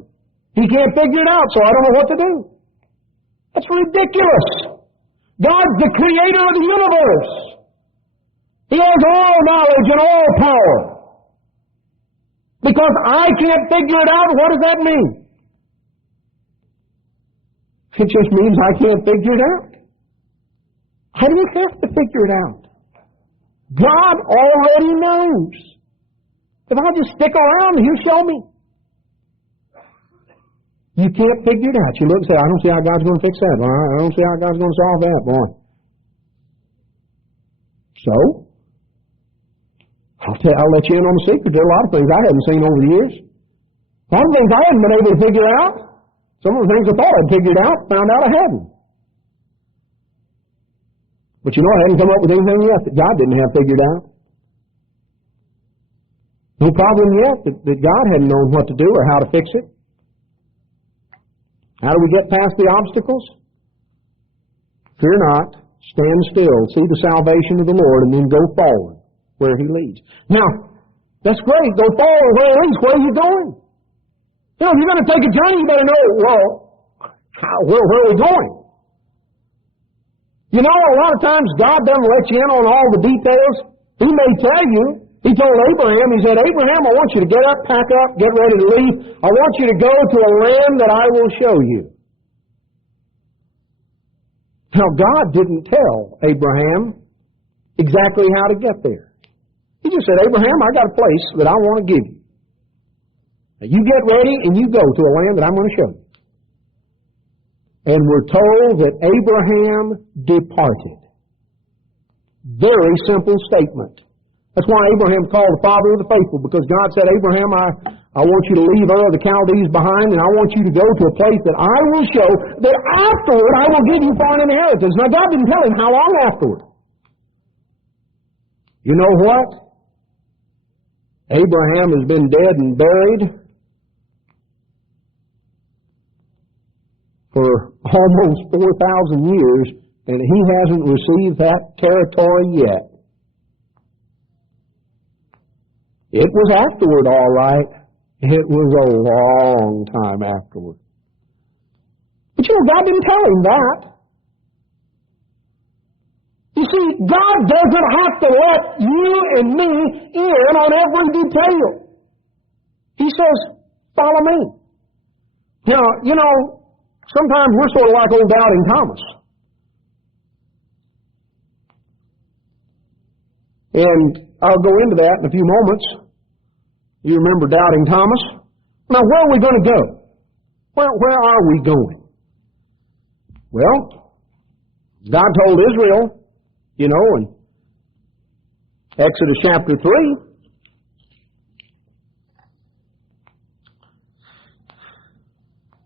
He can't figure it out, so I don't know what to do. That's ridiculous. God's the creator of the universe. He has all knowledge and all power. Because I can't figure it out, what does that mean? It just means I can't figure it out. I don't have to figure it out. God already knows. If I just stick around, He'll show me. You can't figure it out. You look and say, I don't see how God's going to fix that. Well, I don't see how God's going to solve that, boy. So, I'll let you in on the secret. There are a lot of things I haven't seen over the years. A lot of things I haven't been able to figure out. Some of the things I thought I'd figured out, found out I hadn't. But you know, I hadn't come up with anything yet that God didn't have figured out. No problem yet that God hadn't known what to do or how to fix it. How do we get past the obstacles? Fear not, stand still, see the salvation of the Lord, and then go forward where He leads. Now, that's great. Go forward where He leads. Where are you going? You know, if you're going to take a journey, you better know, well, where are we going? You know, a lot of times God doesn't let you in on all the details. He may tell you. He told Abraham, He said, Abraham, I want you to get up, pack up, get ready to leave. I want you to go to a land that I will show you. Now, God didn't tell Abraham exactly how to get there. He just said, Abraham, I got a place that I want to give you. Now, you get ready and you go to a land that I'm going to show you. And we're told that Abraham departed. Very simple statement. That's why Abraham called the father of the faithful, because God said, Abraham, I want you to leave Ur of the Chaldees behind, and I want you to go to a place that I will show, that afterward I will give you for an inheritance. Now, God didn't tell him how long afterward. You know what? Abraham has been dead and buried for almost 4,000 years And he hasn't received that territory yet. It was afterward, all right. It was a long time afterward. But God didn't tell him that. You see, God doesn't have to let you and me in on every detail. He says, follow me. Sometimes we're sort of like old Doubting Thomas. And I'll go into that in a few moments. You remember Doubting Thomas? Now, where are we going to go? Where are we going? Well, God told Israel, in Exodus chapter 3,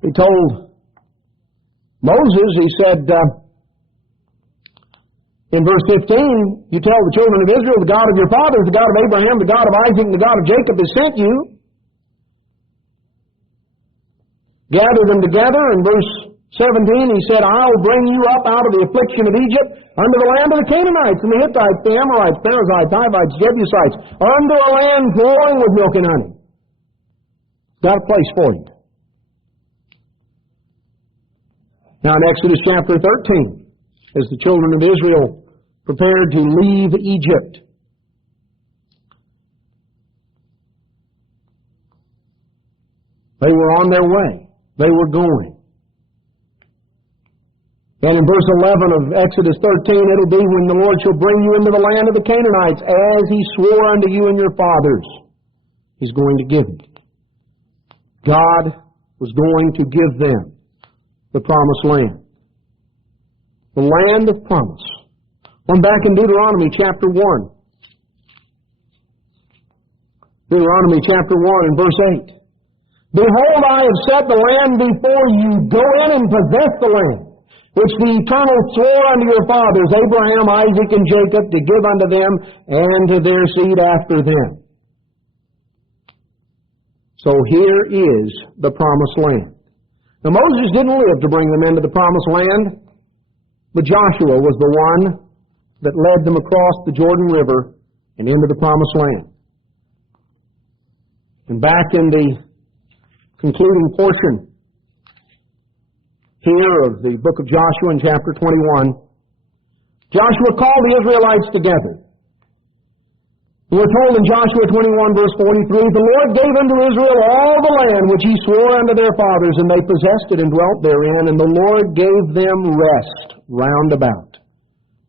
He told Moses, He said, in verse 15, you tell the children of Israel, the God of your fathers, the God of Abraham, the God of Isaac, and the God of Jacob has sent you. Gather them together. In verse 17, He said, I will bring you up out of the affliction of Egypt unto the land of the Canaanites, and the Hittites, the Amorites, Perizzites, Hivites, Jebusites, unto a land flowing with milk and honey. Got a place for you. Now in Exodus chapter 13, as the children of Israel prepared to leave Egypt, they were on their way. They were going. And in verse 11 of Exodus 13, it'll be when the Lord shall bring you into the land of the Canaanites, as He swore unto you and your fathers, He's going to give it. God was going to give them the promised land. The land of promise. One back in Deuteronomy chapter 1. Deuteronomy chapter 1 and verse 8. Behold, I have set the land before you. Go in and possess the land, which the Eternal swore unto your fathers, Abraham, Isaac, and Jacob, to give unto them and to their seed after them. So here is the promised land. Now Moses didn't live to bring them into the promised land, but Joshua was the one that led them across the Jordan River and into the promised land. And back in the concluding portion here of the book of Joshua in chapter 21, Joshua called the Israelites together. We're told in Joshua 21 verse 43, the Lord gave unto Israel all the land which He swore unto their fathers, and they possessed it and dwelt therein, and the Lord gave them rest round about,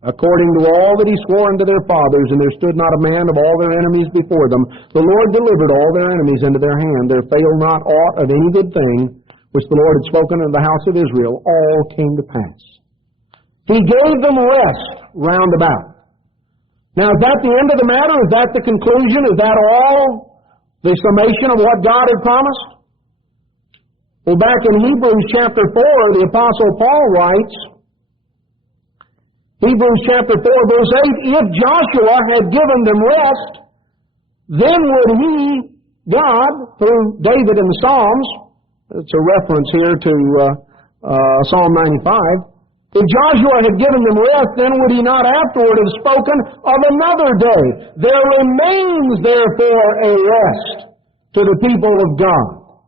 according to all that He swore unto their fathers, and there stood not a man of all their enemies before them. The Lord delivered all their enemies into their hand. There failed not aught of any good thing which the Lord had spoken unto the house of Israel. All came to pass. He gave them rest round about. Now, is that the end of the matter? Is that the conclusion? Is that all the summation of what God had promised? Well, back in Hebrews chapter 4, the Apostle Paul writes, Hebrews chapter 4, verse 8, if Joshua had given them rest, then would He, God, through David in the Psalms, it's a reference here to Psalm 95, if Joshua had given them rest, then would He not afterward have spoken of another day? There remains therefore a rest to the people of God.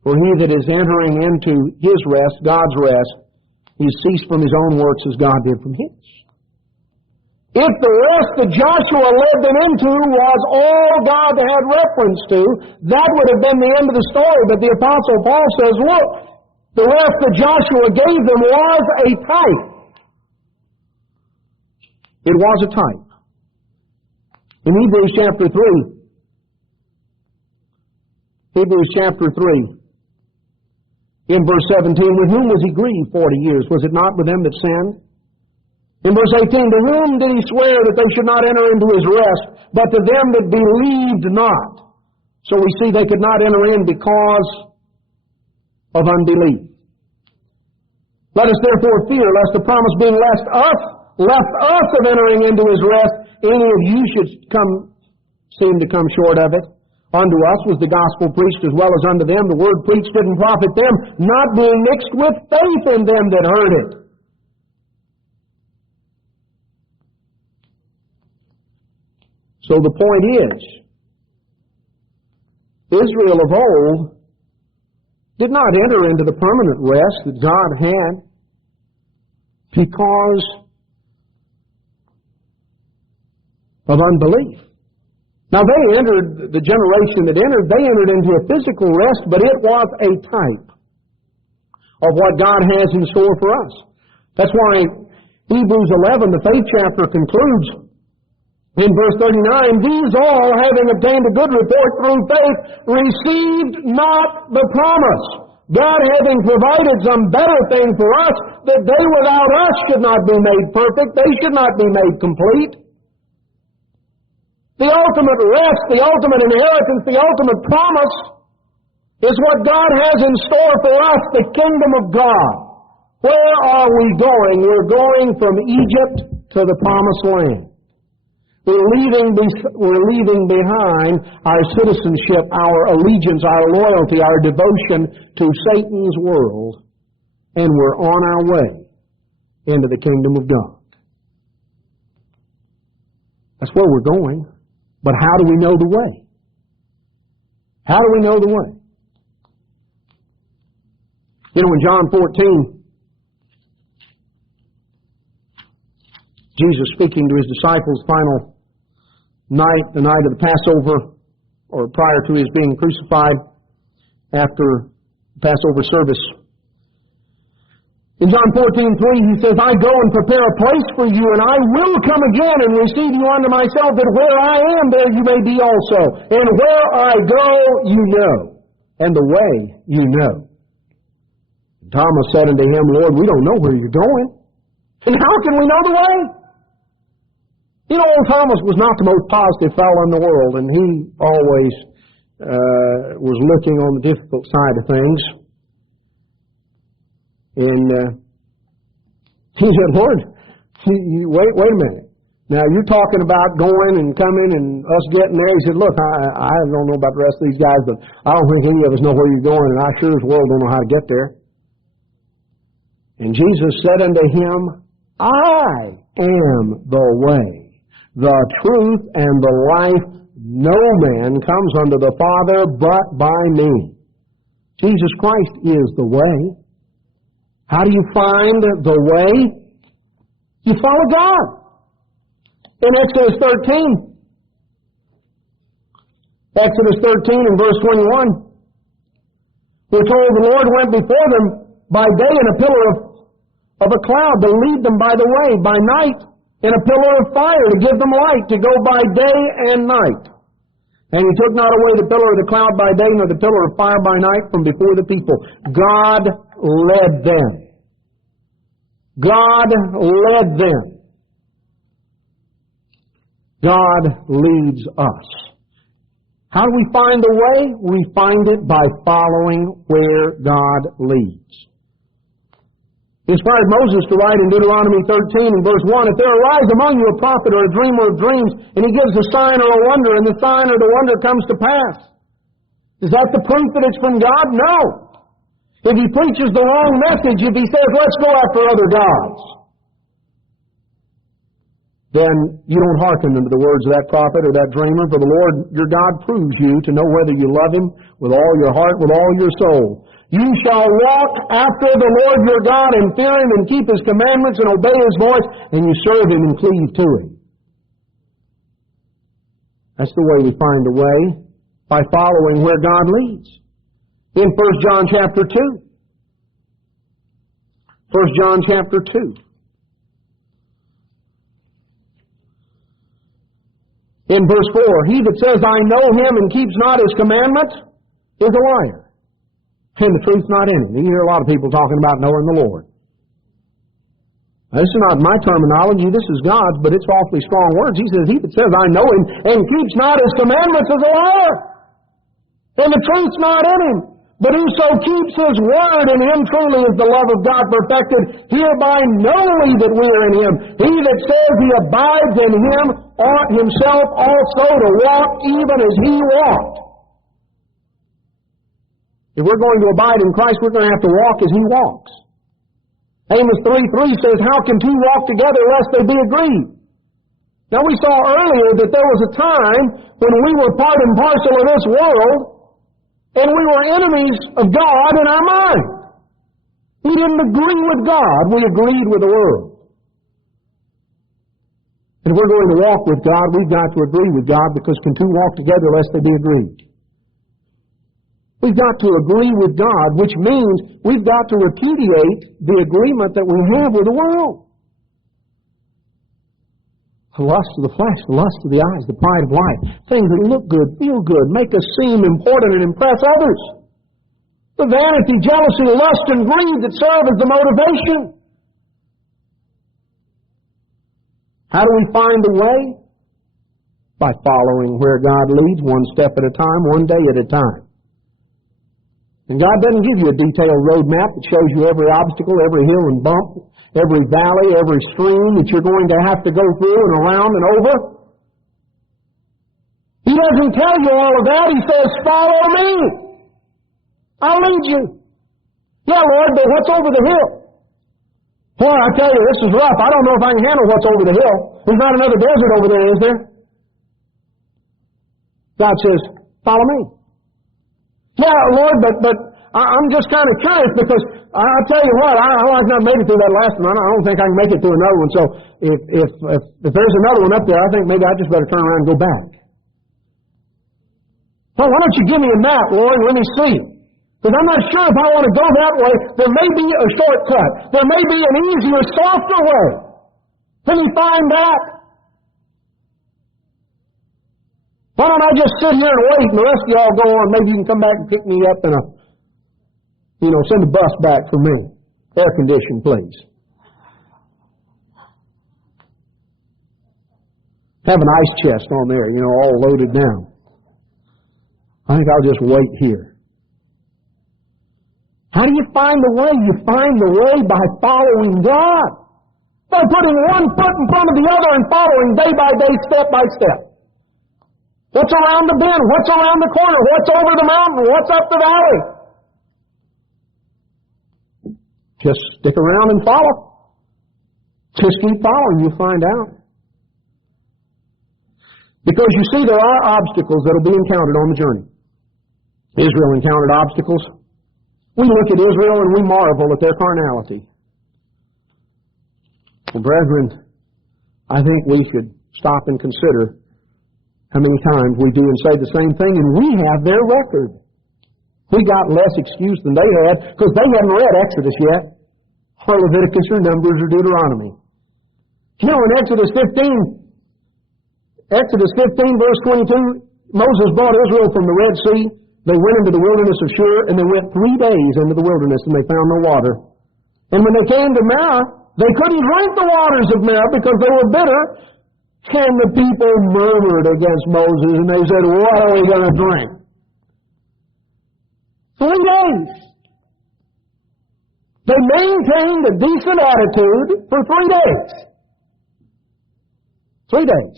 For he that is entering into His rest, God's rest, He's ceased from his own works as God did from His. If the rest that Joshua led them into was all God had reference to, that would have been the end of the story. But the Apostle Paul says, look, the rest that Joshua gave them was a type. It was a type. In Hebrews chapter 3, in verse 17, with whom was He grieved 40 years? Was it not with them that sinned? In verse 18, to whom did He swear that they should not enter into His rest, but to them that believed not? So we see they could not enter in because of unbelief. Let us therefore fear, lest the promise being left us of entering into His rest, any of you should seem to come short of it. Unto us was the gospel preached as well as unto them. The word preached didn't profit them, not being mixed with faith in them that heard it. So the point is, Israel of old did not enter into the permanent rest that God had because of unbelief. Now the generation that entered, they entered into a physical rest, but it was a type of what God has in store for us. That's why Hebrews 11, the faith chapter, concludes in verse 39, these all, having obtained a good report through faith, received not the promise. God having provided some better thing for us, that they without us should not be made perfect, they should not be made complete. The ultimate rest, the ultimate inheritance, the ultimate promise is what God has in store for us, the kingdom of God. Where are we going? We're going from Egypt to the promised land. We're leaving behind our citizenship, our allegiance, our loyalty, our devotion to Satan's world, and we're on our way into the kingdom of God. That's where we're going. But how do we know the way? How do we know the way? You know, in John 14, Jesus speaking to his disciples, final night, the night of the Passover, or prior to his being crucified, after Passover service. In John 14:3, he says, I go and prepare a place for you, and I will come again and receive you unto myself, that where I am, there you may be also. And where I go, you know, and the way you know. And Thomas said unto him, Lord, we don't know where you're going, and how can we know the way? You know, old Thomas was not the most positive fellow in the world, and he always was looking on the difficult side of things. And he said, Lord, wait a minute. Now, you're talking about going and coming and us getting there. He said, look, I don't know about the rest of these guys, but I don't think any of us know where you're going, and I sure as well don't know how to get there. And Jesus said unto him, I am the way, the truth, and the life. No man comes unto the Father but by me. Jesus Christ is the way. How do you find the way? You follow God. In Exodus 13, and verse 21, we're told the Lord went before them by day in a pillar of a cloud to lead them by the way, by night in a pillar of fire to give them light, to go by day and night. And he took not away the pillar of the cloud by day, nor the pillar of fire by night from before the people. God led them. God led them. God leads us. How do we find the way? We find it by following where God leads. He inspired Moses to write in Deuteronomy 13 and verse 1, if there arise among you a prophet or a dreamer of dreams, and he gives a sign or a wonder, and the sign or the wonder comes to pass, is that the proof that it's from God? No. If he preaches the wrong message, if he says, let's go after other gods, then you don't hearken unto the words of that prophet or that dreamer, for the Lord your God proves you to know whether you love him with all your heart, with all your soul. You shall walk after the Lord your God and fear him and keep his commandments and obey his voice, and you serve him and cleave to him. That's the way we find the way, by following where God leads. In 1 John chapter 2. 1 John chapter 2. In verse 4, he that says, I know him and keeps not his commandments is a liar, and the truth's not in him. You hear a lot of people talking about knowing the Lord. Now, this is not my terminology, this is God's, but it's awfully strong words. He says, he that says, I know him and keeps not his commandments is a liar, and the truth's not in him. But whoso keeps his word, in him truly is the love of God perfected. Hereby know we that we are in him. He that says he abides in him ought himself also to walk even as he walked. If we're going to abide in Christ, we're going to have to walk as he walks. Amos 3:3 says, how can two walk together lest they be agreed? Now we saw earlier that there was a time when we were part and parcel of this world, and we were enemies of God in our mind. We didn't agree with God, we agreed with the world. And if we're going to walk with God, we've got to agree with God, because can two walk together lest they be agreed? We've got to agree with God, which means we've got to repudiate the agreement that we have with the world. The lust of the flesh, the lust of the eyes, the pride of life, things that look good, feel good, make us seem important and impress others. The vanity, jealousy, lust, and greed that serve as the motivation. How do we find the way? By following where God leads, one step at a time, one day at a time. And God doesn't give you a detailed road map that shows you every obstacle, every hill and bump, every valley, every stream that you're going to have to go through and around and over. He doesn't tell you all of that. He says, follow me. I'll lead you. Yeah, Lord, but what's over the hill? Boy, I tell you, this is rough. I don't know if I can handle what's over the hill. There's not another desert over there, is there? God says, follow me. Yeah, Lord, but I'm just kind of curious, because I'll tell you what, I've not made it through that last one. I don't think I can make it through another one. So if there's another one up there, I think maybe I just better turn around and go back. Well, why don't you give me a map, Lord, and let me see it? Because I'm not sure if I want to go that way. There may be a shortcut. There may be an easier, softer way. Can you find that? Why don't I just sit here and wait and the rest of y'all go on? Maybe you can come back and pick me up and send a bus back for me. Air conditioned, please. Have an ice chest on there, all loaded down. I think I'll just wait here. How do you find the way? You find the way by following God. By putting one foot in front of the other and following day by day, step by step. What's around the bend? What's around the corner? What's over the mountain? What's up the valley? Just stick around and follow. Just keep following, you'll find out. Because you see, there are obstacles that will be encountered on the journey. Israel encountered obstacles. We look at Israel and we marvel at their carnality. Well, brethren, I think we should stop and consider how many times we do and say the same thing, and we have their record. We got less excuse than they had, because they hadn't read Exodus yet, or Leviticus, or Numbers, or Deuteronomy. In Exodus 15, verse 22, Moses brought Israel from the Red Sea. They went into the wilderness of Shur, and they went 3 days into the wilderness, and they found no water. And when they came to Marah, they couldn't drink the waters of Marah because they were bitter. And the people murmured against Moses, and they said, what are we going to drink? 3 days. They maintained a decent attitude for 3 days. 3 days.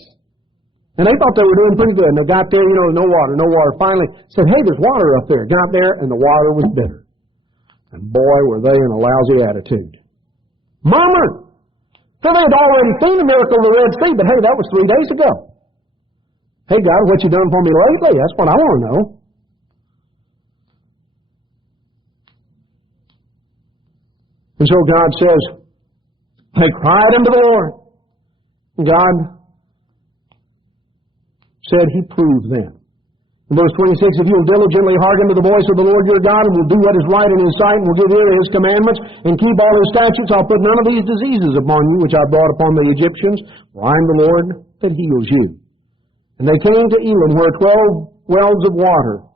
And they thought they were doing pretty good. And they got there, no water. Finally said, hey, there's water up there. Got there, and the water was bitter. And boy, were they in a lousy attitude. Murmured. So they had already seen the miracle of the Red Sea, but hey, that was 3 days ago. Hey, God, what you done for me lately? That's what I want to know. And so God says, they cried unto the Lord. And God said He proved them. In verse 26, if you will diligently hearken to the voice of the Lord your God, and will do what is right in His sight, and will give ear to His commandments, and keep all His statutes, I'll put none of these diseases upon you, which I brought upon the Egyptians, for I am the Lord that heals you. And they came to Elim, where 12 wells of water,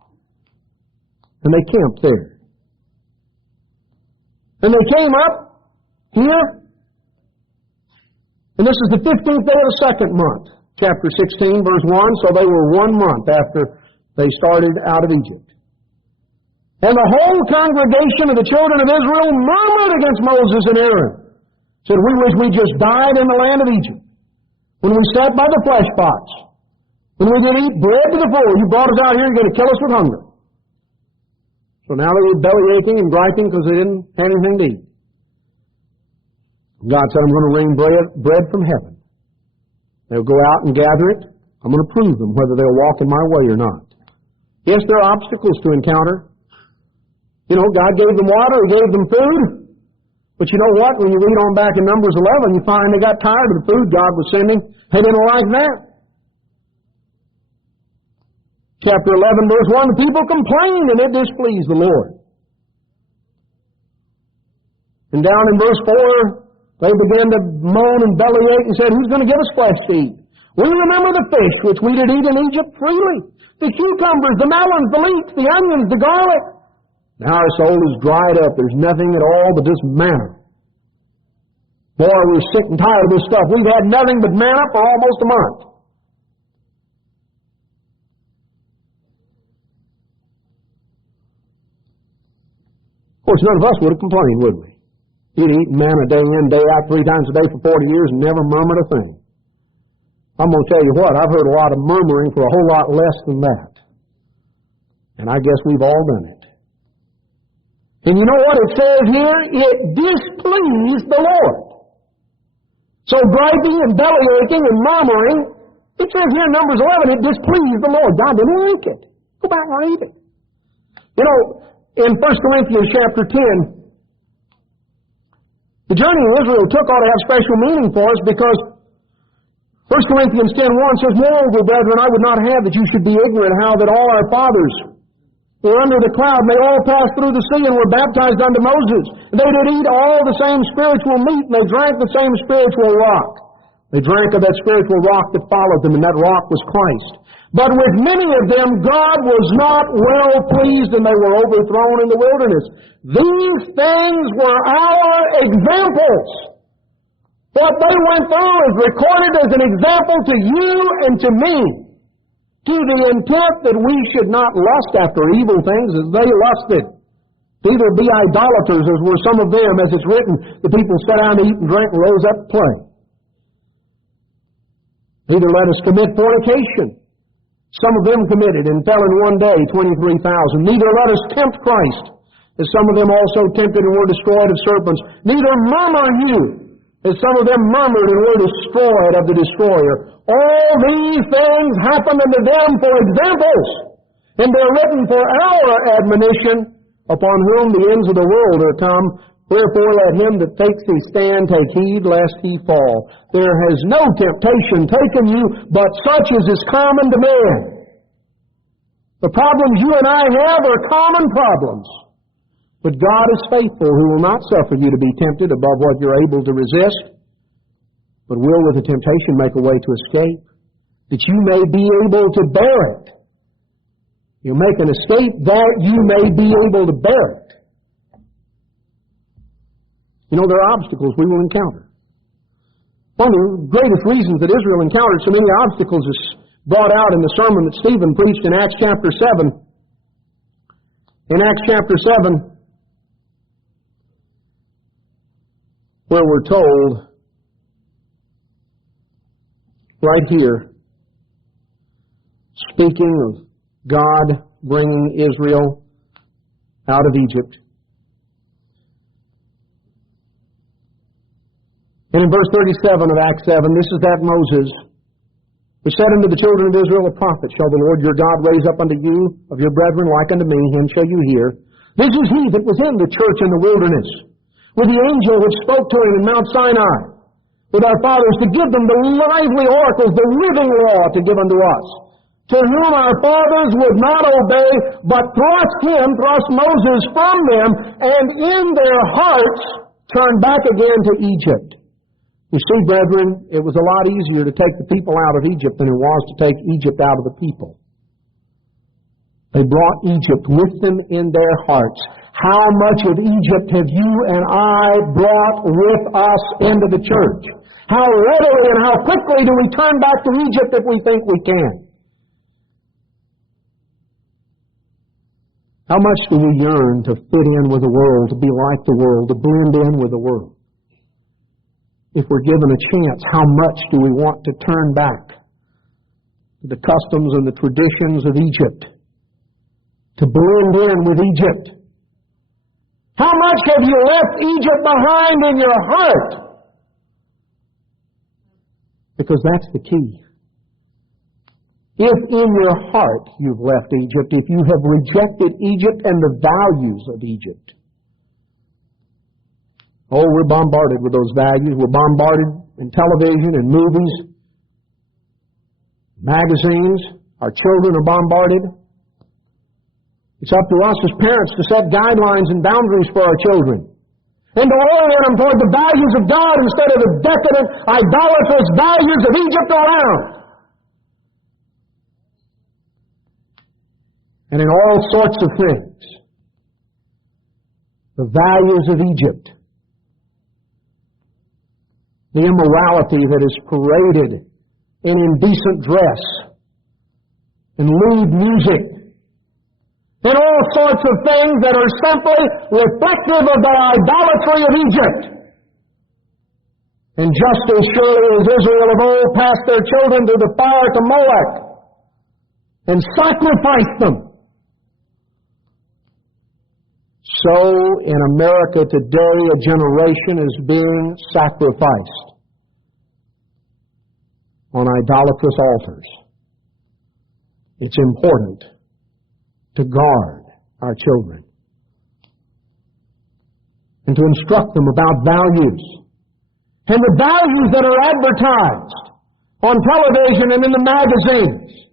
and they camped there. And they came up here, and this is the 15th day of the second month, chapter 16, verse 1, so they were 1 month after they started out of Egypt. And the whole congregation of the children of Israel murmured against Moses and Aaron. Said, we wish we just died in the land of Egypt, when we sat by the flesh pots, when we did eat bread to the full. You brought us out here, you're going to kill us with hunger. So now they were belly aching and griping because they didn't have anything to eat. God said, I'm going to rain bread from heaven. They'll go out and gather it. I'm going to prove them whether they'll walk in my way or not. Yes, there are obstacles to encounter. You know, God gave them water, He gave them food. But you know what? When you read on back in Numbers 11, you find they got tired of the food God was sending. They didn't like that. Chapter 11, verse 1, the people complained and it displeased the Lord. And down in verse 4, they began to moan and bellyache and said, who's going to give us flesh to eat? We remember the fish which we did eat in Egypt freely. The cucumbers, the melons, the leeks, the onions, the garlic. Now our soul is dried up. There's nothing at all but just manna. Boy, we're sick and tired of this stuff. We've had nothing but manna for almost a month. Of course, none of us would have complained, would we? You'd eat manna day in, day out, 3 times a day for 40 years and never murmured a thing. I'm going to tell you what, I've heard a lot of murmuring for a whole lot less than that. And I guess we've all done it. And you know what it says here? It displeased the Lord. So griping and bellyaching and murmuring, it says here in Numbers 11, it displeased the Lord. God didn't like it. Go back and read it. You know, in 1 Corinthians chapter 10, the journey of Israel ought to have special meaning for us because 1 Corinthians 10:1 says, moreover, brethren, I would not have that you should be ignorant how that all our fathers were under the cloud, and they all passed through the sea and were baptized unto Moses. And they did eat all the same spiritual meat, and they drank the same spiritual rock. They drank of that spiritual rock that followed them, and that rock was Christ. But with many of them God was not well pleased, and they were overthrown in the wilderness. These things were our examples. What they went through is recorded as an example to you and to me, to the intent that we should not lust after evil things as they lusted. Either be idolaters, as were some of them, as it's written, the people sat down to eat and drink and rose up to play. Neither let us commit fornication. Some of them committed and fell in one day, 23,000. Neither let us tempt Christ, as some of them also tempted and were destroyed of serpents. Neither murmur you, as some of them murmured and were destroyed of the destroyer. All these things happened unto them for examples, and they're written for our admonition, upon whom the ends of the world are come. Wherefore let him that takes his stand take heed lest he fall. There has no temptation taken you, but such as is common to man. The problems you and I have are common problems. But God is faithful, who will not suffer you to be tempted above what you're able to resist, but will with the temptation make a way to escape, that you may be able to bear it. You make an escape that you may be able to bear it. You know, there are obstacles we will encounter. One of the greatest reasons that Israel encountered so many obstacles is brought out in the sermon that Stephen preached in Acts chapter 7. In Acts chapter 7, where we're told, right here, speaking of God bringing Israel out of Egypt. And in verse 37 of Acts 7, this is that Moses, who said unto the children of Israel, a prophet shall the Lord your God raise up unto you of your brethren like unto me, him shall you hear. This is he that was in the church in the wilderness, with the angel which spoke to him in Mount Sinai, with our fathers, to give them the lively oracles, the living law to give unto us, to whom our fathers would not obey, but thrust Moses from them, and in their hearts turned back again to Egypt. You see, brethren, it was a lot easier to take the people out of Egypt than it was to take Egypt out of the people. They brought Egypt with them in their hearts. How much of Egypt have you and I brought with us into the church? How readily and how quickly do we turn back to Egypt if we think we can? How much do we yearn to fit in with the world, to be like the world, to blend in with the world? If we're given a chance, how much do we want to turn back to the customs and the traditions of Egypt, to blend in with Egypt? How much have you left Egypt behind in your heart? Because that's the key. If in your heart you've left Egypt, if you have rejected Egypt and the values of Egypt, we're bombarded with those values. We're bombarded in television and movies, magazines. Our children are bombarded. It's up to us as parents to set guidelines and boundaries for our children and to orient them toward the values of God instead of the decadent, idolatrous values of Egypt around. And in all sorts of things, the values of Egypt, the immorality that is paraded in indecent dress and lewd music, and all sorts of things that are simply reflective of the idolatry of Egypt. And just as surely as Israel of old passed their children through the fire to Molech and sacrificed them, so in America today a generation is being sacrificed on idolatrous altars. It's important to guard our children and to instruct them about values. And the values that are advertised on television and in the magazines.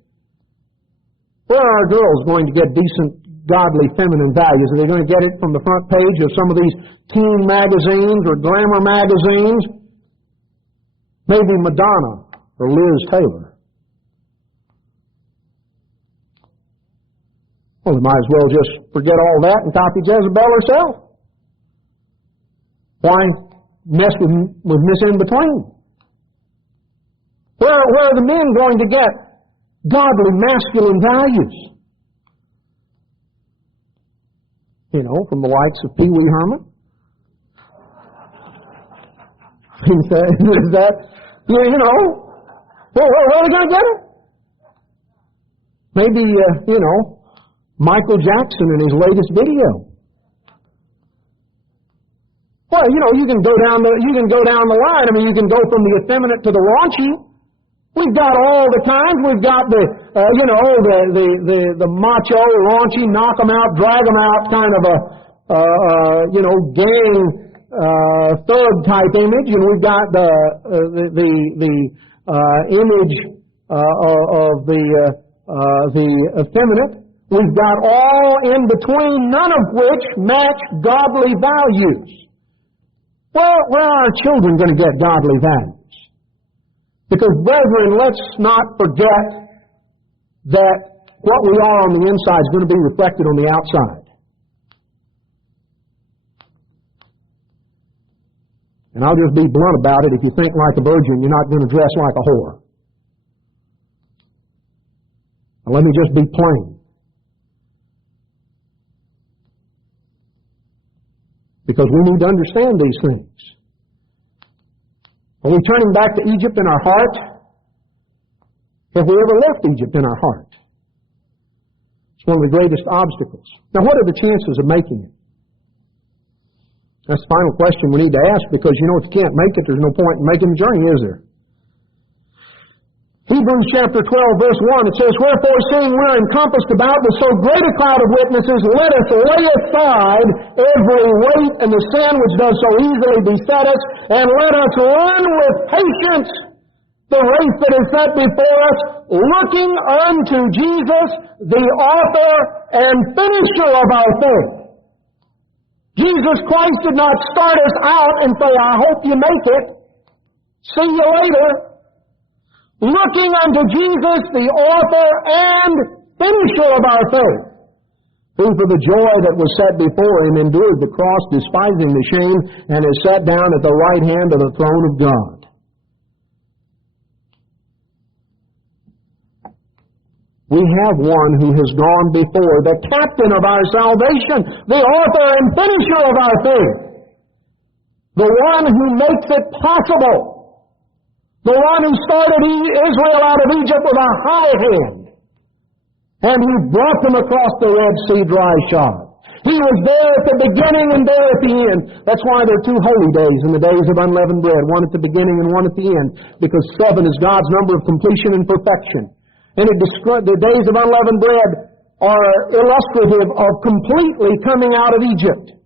Where are our girls going to get decent, godly, feminine values? Are they going to get it from the front page of some of these teen magazines or glamour magazines? Maybe Madonna or Liz Taylor. Well, they might as well just forget all that and copy Jezebel herself. Why mess with Miss In Between? Where are the men going to get godly, masculine values? You know, from the likes of Pee Wee Herman? Is that, you know, where are they going to get it? Maybe, you know, Michael Jackson in his latest video. Well, you know, you can go down the line. I mean, you can go from the effeminate to the raunchy. We've got all the kinds. We've got the, you know, the macho, raunchy, knock 'em out, drag 'em out kind of a, you know, gang thug type image, and we've got the image of the effeminate. We've got all in between, none of which match godly values. Well, where are our children going to get godly values? Because, brethren, let's not forget that what we are on the inside is going to be reflected on the outside. And I'll just be blunt about it. If you think like a virgin, you're not going to dress like a whore. Now, let me just be plain. Because we need to understand these things. Are we turning back to Egypt in our heart? Have we ever left Egypt in our heart? It's one of the greatest obstacles. Now, what are the chances of making it? That's the final question we need to ask, because you know if you can't make it, there's no point in making the journey, is there? Hebrews chapter 12, verse 1, it says, "Wherefore, seeing we're encompassed about with so great a cloud of witnesses, let us lay aside every weight and the sin which does so easily beset us, and let us run with patience the race that is set before us, looking unto Jesus, the author and finisher of our faith." Jesus Christ did not start us out and say, "I hope you make it. See you later." Looking unto Jesus, the author and finisher of our faith, who for the joy that was set before him endured the cross, despising the shame, and is sat down at the right hand of the throne of God. We have one who has gone before, the captain of our salvation, the author and finisher of our faith, the one who makes it possible. The one who started Israel out of Egypt with a high hand, and he brought them across the Red Sea dry shod. He was there at the beginning and there at the end. That's why there are 2 holy days in the days of unleavened bread, one at the beginning and one at the end, because 7 is God's number of completion and perfection. And the days of unleavened bread are illustrative of completely coming out of Egypt.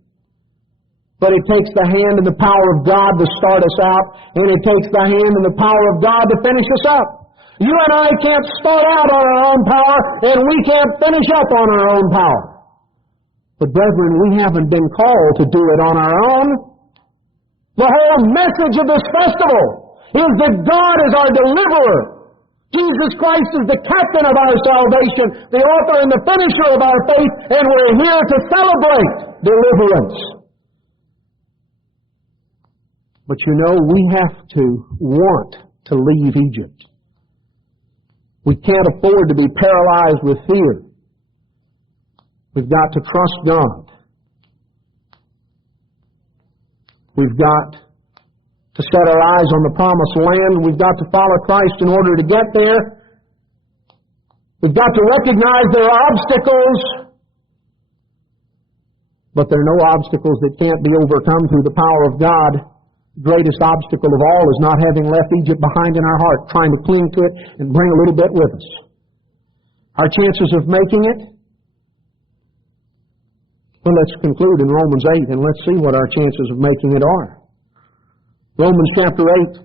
But it takes the hand and the power of God to start us out, and it takes the hand and the power of God to finish us up. You and I can't start out on our own power, and we can't finish up on our own power. But brethren, we haven't been called to do it on our own. The whole message of this festival is that God is our deliverer. Jesus Christ is the captain of our salvation, the author and the finisher of our faith, and we're here to celebrate deliverance. But you know, we have to want to leave Egypt. We can't afford to be paralyzed with fear. We've got to trust God. We've got to set our eyes on the promised land. We've got to follow Christ in order to get there. We've got to recognize there are obstacles, but there are no obstacles that can't be overcome through the power of God. The greatest obstacle of all is not having left Egypt behind in our heart, trying to cling to it and bring a little bit with us. Our chances of making it? Well, let's conclude in Romans 8 and let's see what our chances of making it are. Romans chapter 8.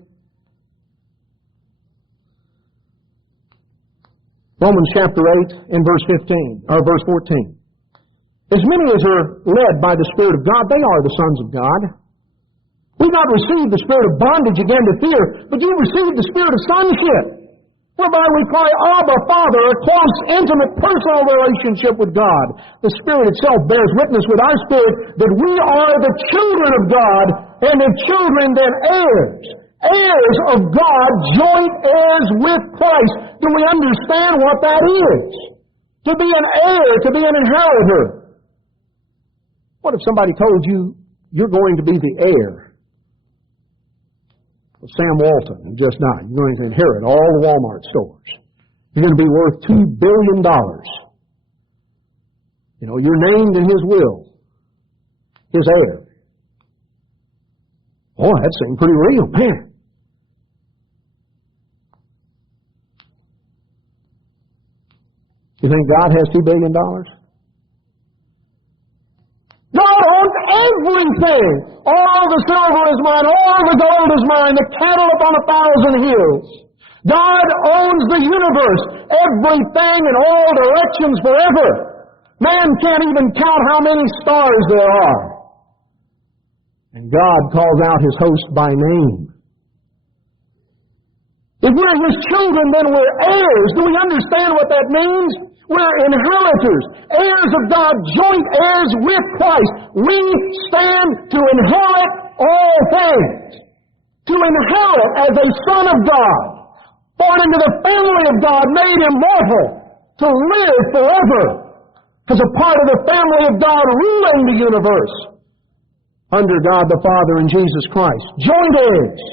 Romans chapter 8 and verse 15, or verse 14. As many as are led by the Spirit of God, they are the sons of God. We've not received the spirit of bondage again to fear, but you've received the spirit of sonship, whereby we cry, Abba, Father, a close, intimate, personal relationship with God. The Spirit itself bears witness with our spirit that we are the children of God, and if children, then heirs. Heirs of God, joint heirs with Christ. Do we understand what that is? To be an heir, to be an inheritor. What if somebody told you you're going to be the heir? Sam Walton, who just died, you're going to inherit all the Walmart stores. You're going to be worth $2 billion. You know, you're named in his will, his heir. Oh, that seemed pretty real, man. You think God has $2 billion? God owns everything. All the silver is mine, all the gold is mine, the cattle upon 1,000 hills. God owns the universe, everything in all directions forever. Man can't even count how many stars there are. And God calls out His host by name. If we're His children, then we're heirs. Do we understand what that means? We're inheritors, heirs of God, joint heirs with Christ. We stand to inherit all things. To inherit as a son of God, born into the family of God, made immortal, to live forever as a part of the family of God, ruling the universe under God the Father and Jesus Christ. Joint heirs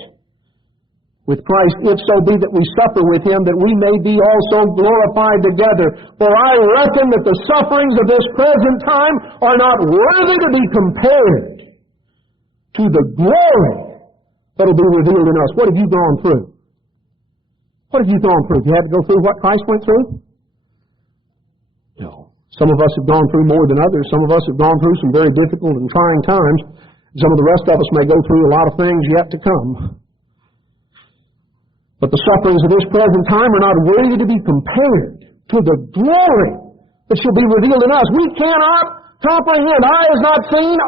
with Christ, if so be that we suffer with Him, that we may be also glorified together. For I reckon that the sufferings of this present time are not worthy to be compared to the glory that will be revealed in us. What have you gone through? What have you gone through? Have you had to go through what Christ went through? No. Some of us have gone through more than others. Some of us have gone through some very difficult and trying times. Some of the rest of us may go through a lot of things yet to come. But the sufferings of this present time are not worthy to be compared to the glory that shall be revealed in us. We cannot comprehend. Eye has not seen,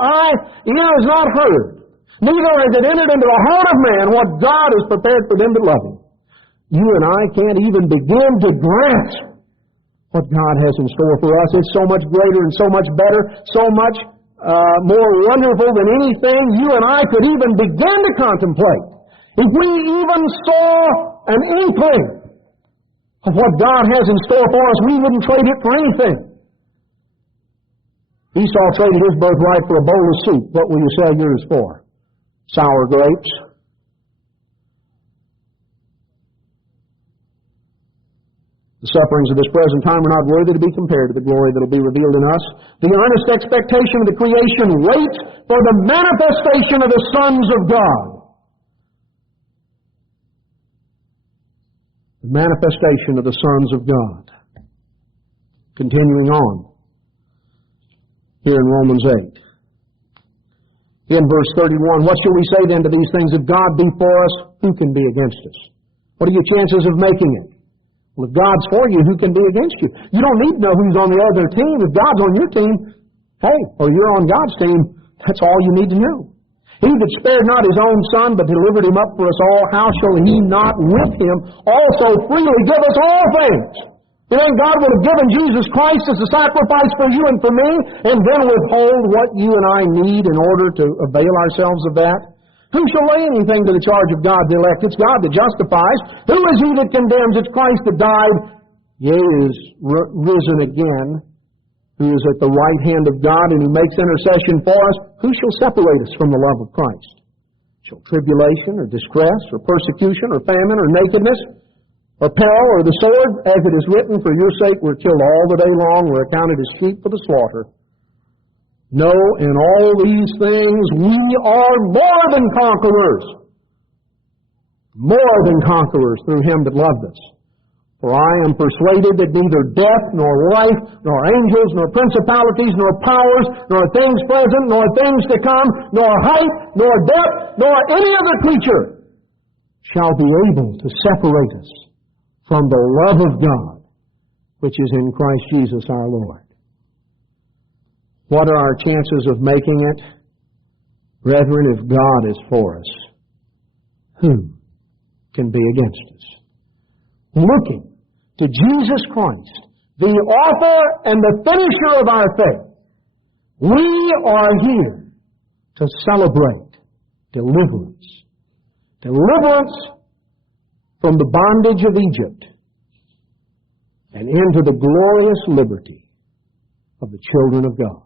ear has not heard. Neither has it entered into the heart of man what God has prepared for them that love Him. You and I can't even begin to grasp what God has in store for us. It's so much greater and so much better, so much more wonderful than anything you and I could even begin to contemplate. If we even saw an inkling of what God has in store for us, we wouldn't trade it for anything. Esau traded his birthright for a bowl of soup. What will you sell yours for? Sour grapes. The sufferings of this present time are not worthy to be compared to the glory that will be revealed in us. The earnest expectation of the creation waits for the manifestation of the sons of God. The manifestation of the sons of God. Continuing on, here in Romans 8. In verse 31, what shall we say then to these things? If God be for us, who can be against us? What are your chances of making it? Well, if God's for you, who can be against you? You don't need to know who's on the other team. If God's on your team, hey, or you're on God's team, that's all you need to know. He that spared not his own Son, but delivered him up for us all, how shall he not with him also freely give us all things? You think God would have given Jesus Christ as a sacrifice for you and for me, and then withhold what you and I need in order to avail ourselves of that? Who shall lay anything to the charge of God, the elect? It's God that justifies. Who is he that condemns? It's Christ that died, yea, is risen again, who is at the right hand of God, and who makes intercession for us. Who shall separate us from the love of Christ? Shall tribulation, or distress, or persecution, or famine, or nakedness, or peril, or the sword? As it is written, for your sake we're killed all the day long, we're accounted as sheep for the slaughter. No, in all these things we are more than conquerors. More than conquerors through him that loved us. For I am persuaded that neither death, nor life, nor angels, nor principalities, nor powers, nor things present, nor things to come, nor height, nor depth, nor any other creature shall be able to separate us from the love of God, which is in Christ Jesus our Lord. What are our chances of making it? Brethren, if God is for us, who can be against us? Looking to Jesus Christ, the author and the finisher of our faith, we are here to celebrate deliverance. Deliverance from the bondage of Egypt and into the glorious liberty of the children of God.